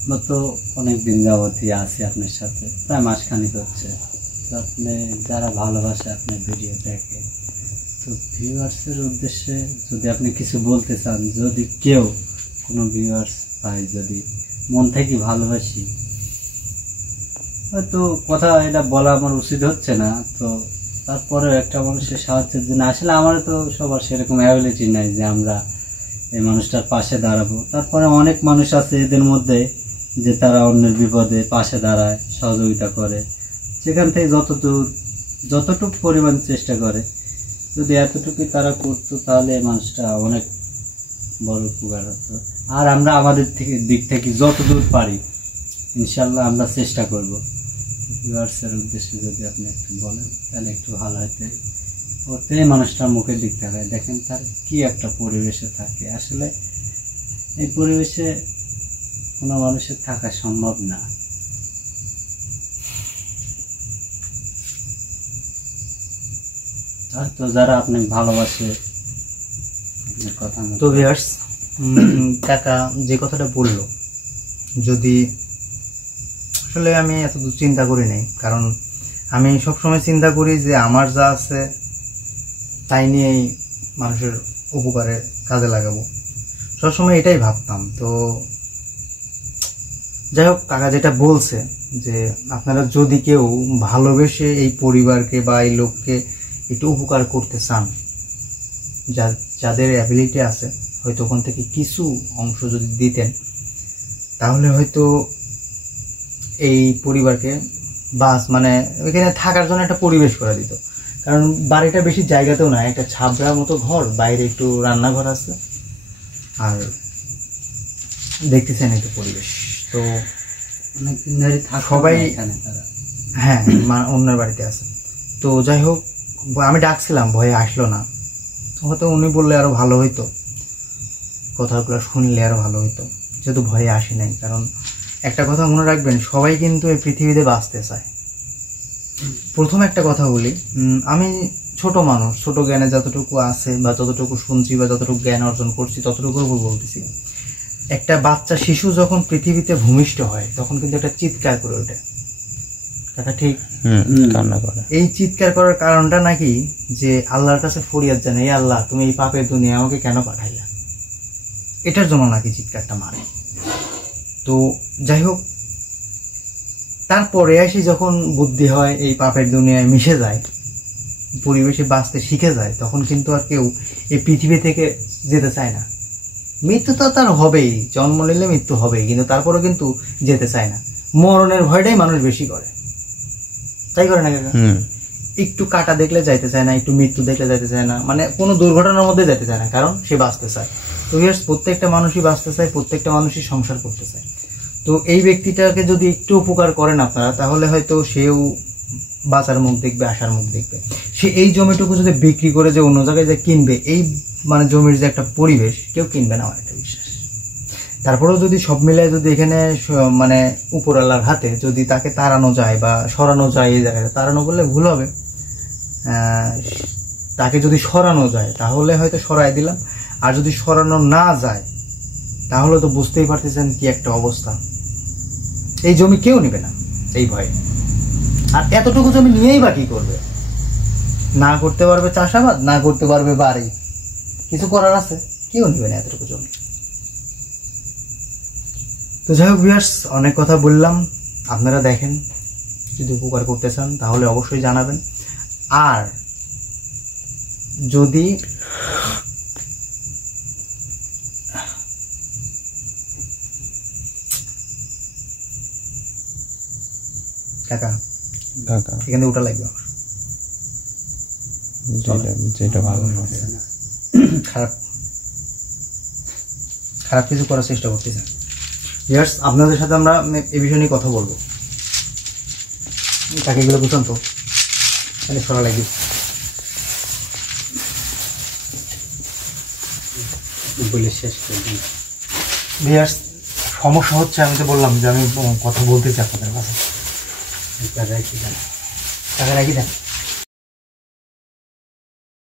আমরা তো অনেক দিন যাবতই আছি আপনার সাথে, প্রায় মাসখানিক হচ্ছে। তো আপনি যারা ভালোবাসে আপনার ভিডিও দেখে, তো ভিউয়ার্সের উদ্দেশ্যে যদি আপনি কিছু বলতে চান, যদি কেউ কোনো ভিউয়ার্স পায়, যদি মন থেকে ভালোবাসি, হয়তো কথা এটা বলা আমার উচিত হচ্ছে না, তো তারপরে একটা মানুষের সাহায্যের জন্য আসলে আমার তো সবার সেরকম অ্যাবিলিটি নাই যে আমরা এই মানুষটার পাশে দাঁড়াবো। তারপরে অনেক মানুষ আছে এদের মধ্যে যে তারা অন্যের বিপদে পাশে দাঁড়ায়, সহযোগিতা করে, সেখান থেকে যতটুকু পরিমাণ চেষ্টা করে, যদি এতটুকুই তারা করতো তাহলে এই মানুষটা অনেক বড় উপকার হতো। আর আমরা আমাদের দিক থেকে যতদূর পারি ইনশাল্লাহ আমরা চেষ্টা করব। ভিউয়ার্সের উদ্দেশ্যে যদি আপনি একটু বলেন তাহলে একটু ভালো হতো। ওতে মানুষটার মুখের দিক থাকে, দেখেন তার কি একটা পরিবেশে থাকে। আসলে এই পরিবেশে কোনো মানুষের থাকা সম্ভব না। তো যারা আপনাকে ভালোবাসে কথা তো ভিউয়ার্স, কাকা যে কথাটা বললো, যদি আসলে আমি এত চিন্তা করি নাই, কারণ আমি সবসময় চিন্তা করি যে আমার যা আছে তাই নিয়েই মানুষের উপকারে কাজে লাগাবো, সবসময় এটাই ভাবতাম। তো যাই হোক, কাকা যেটা বলছে যে আপনারা যদি কেউ ভালোবেসে এই পরিবারকে বা এই লোককে একটু উপকার করতে চান, যাদের অ্যাবিলিটি আছে, হয়তো ওখান থেকে কিছু অংশ যদি দিতেন তাহলে হয়তো এই পরিবারকে বাস মানে ওইখানে থাকার জন্য একটা পরিবেশ করে দিত। কারণ বাড়িটা বেশি জায়গাতেও না, একটা ছাবড়ার মতো ঘর, বাইরে একটু রান্নাঘর আছে, আর দেখতেছেন একটু পরিবেশ। তো অনেকদিন ধরে থাকে সবাই এখানে তারা। হ্যাঁ অন্যের বাড়িতে আছে। তো যাই হোক, আমি ডাকছিলাম, ভয়ে আসলো না। হয়তো উনি বললে আরো ভালো হইতো, কথাগুলো শুনলে আরো ভালো হইতো, যেহেতু ভয়ে আসে নাই। কারণ একটা কথা মনে রাখবেন, সবাই কিন্তু এই পৃথিবীতে বাঁচতে চায়। প্রথম একটা কথা বলি, আমি ছোট মানুষ, ছোট জ্ঞানে যতটুকু আছে বা যতটুকু শুনছি বা যতটুকু জ্ঞান অর্জন করছি ততটুকুর উপর বলতেছি। একটা বাচ্চা শিশু যখন পৃথিবীতে ভূমিষ্ঠ হয় তখন কিন্তু একটা চিৎকার করে ওঠে, কথা ঠিক? কান্না করে। এই চিৎকার করার কারণটা নাকি যে আল্লাহর কাছে ফরিয়াদ জানে, এই আল্লাহ তুমি এই পাপের দুনিয়া আমাকে কেন পাঠাইলা, এটার জন্য নাকি চিৎকারটা মারে। তো যাই হোক, তারপরে এসে যখন বুদ্ধি হয়, এই পাপের দুনিয়ায় মিশে যায়, পরিবেশে বাঁচতে শিখে যায়, তখন কিন্তু আর কেউ এই পৃথিবী থেকে যেতে চায় না। মৃত্যু তো তার হবেই, জন্ম নিলে মৃত্যু হবেই, কিন্তু তারপরে কিন্তু যেতে চায় না। মরণের ভয়টাই মানুষ বেশি করে, তাই করে না কাকা? একটু কাটা দেখলে যাইতে চায় না, একটু মৃত্যু দেখলে যাইতে চায় না, মানে কোনো দুর্ঘটনার মধ্যে যেতে চায় না, কারণ সে বাঁচতে চায়। তো প্রত্যেকটা মানুষই বাঁচতে চায়, প্রত্যেকটা মানুষই সংসার করতে চায়। তো এই ব্যক্তিটাকে যদি একটু উপকার করেন আপনারা, তাহলে হয়তো সেও বাঁচার মুখ দেখবে, আসার মুখ দেখবে। সে এই জমিটুকু যদি বিক্রি করে যে অন্য জায়গায় যে কিনবে, এই মানে জমির যে একটা পরিবেশ, কেউ কিনবে না, আমার একটা বিশ্বাস। তারপরেও যদি সব মিলায় যদি এখানে মানে উপরওয়ালার হাতে যদি তাকে তাড়ানো যায় বা সরানো যায়, এই জায়গায় তাড়ানো বললে ভুল হবে, তাকে যদি সরানো যায় তাহলে হয়তো সরাই দিলাম। আর যদি সরানো না যায় তাহলে তো বুঝতেই পারতেছেন কি একটা অবস্থা। এই জমি কেউ নেবে না এই ভয়ে। আর এতটুকু জমি নিয়েই বা কি করবে? না করতে পারবে চাষাবাদ, না করতে পারবে বাড়ি, কিছু করার আছে? কেউ নেবে না এতটুকু জমি। তো যাই হোক ভিউয়ার্স, অনেক কথা বললাম, আপনারা দেখেন, যদি উপকার করতে চান তাহলে অবশ্যই জানাবেন। আর যদি কাকা এখানে ওটা লাগবে আমার, যেটা ভালো খারাপ খারাপ কিছু করার চেষ্টা করতেছেন। ভিউয়ার্স, আপনাদের সাথে আমরা এই বিষয় নিয়ে কথা বলবো। কাকে এগুলো বুঝান তো, মানে সরা লাগবে। বলে শেষ করে দিন। ভিউয়ার্স, সমস্যা হচ্ছে, আমি তো বললাম যে আমি কথা বলতেছি আপনাদের কাছে। রাখি দেন। টাকা রাখি দেন।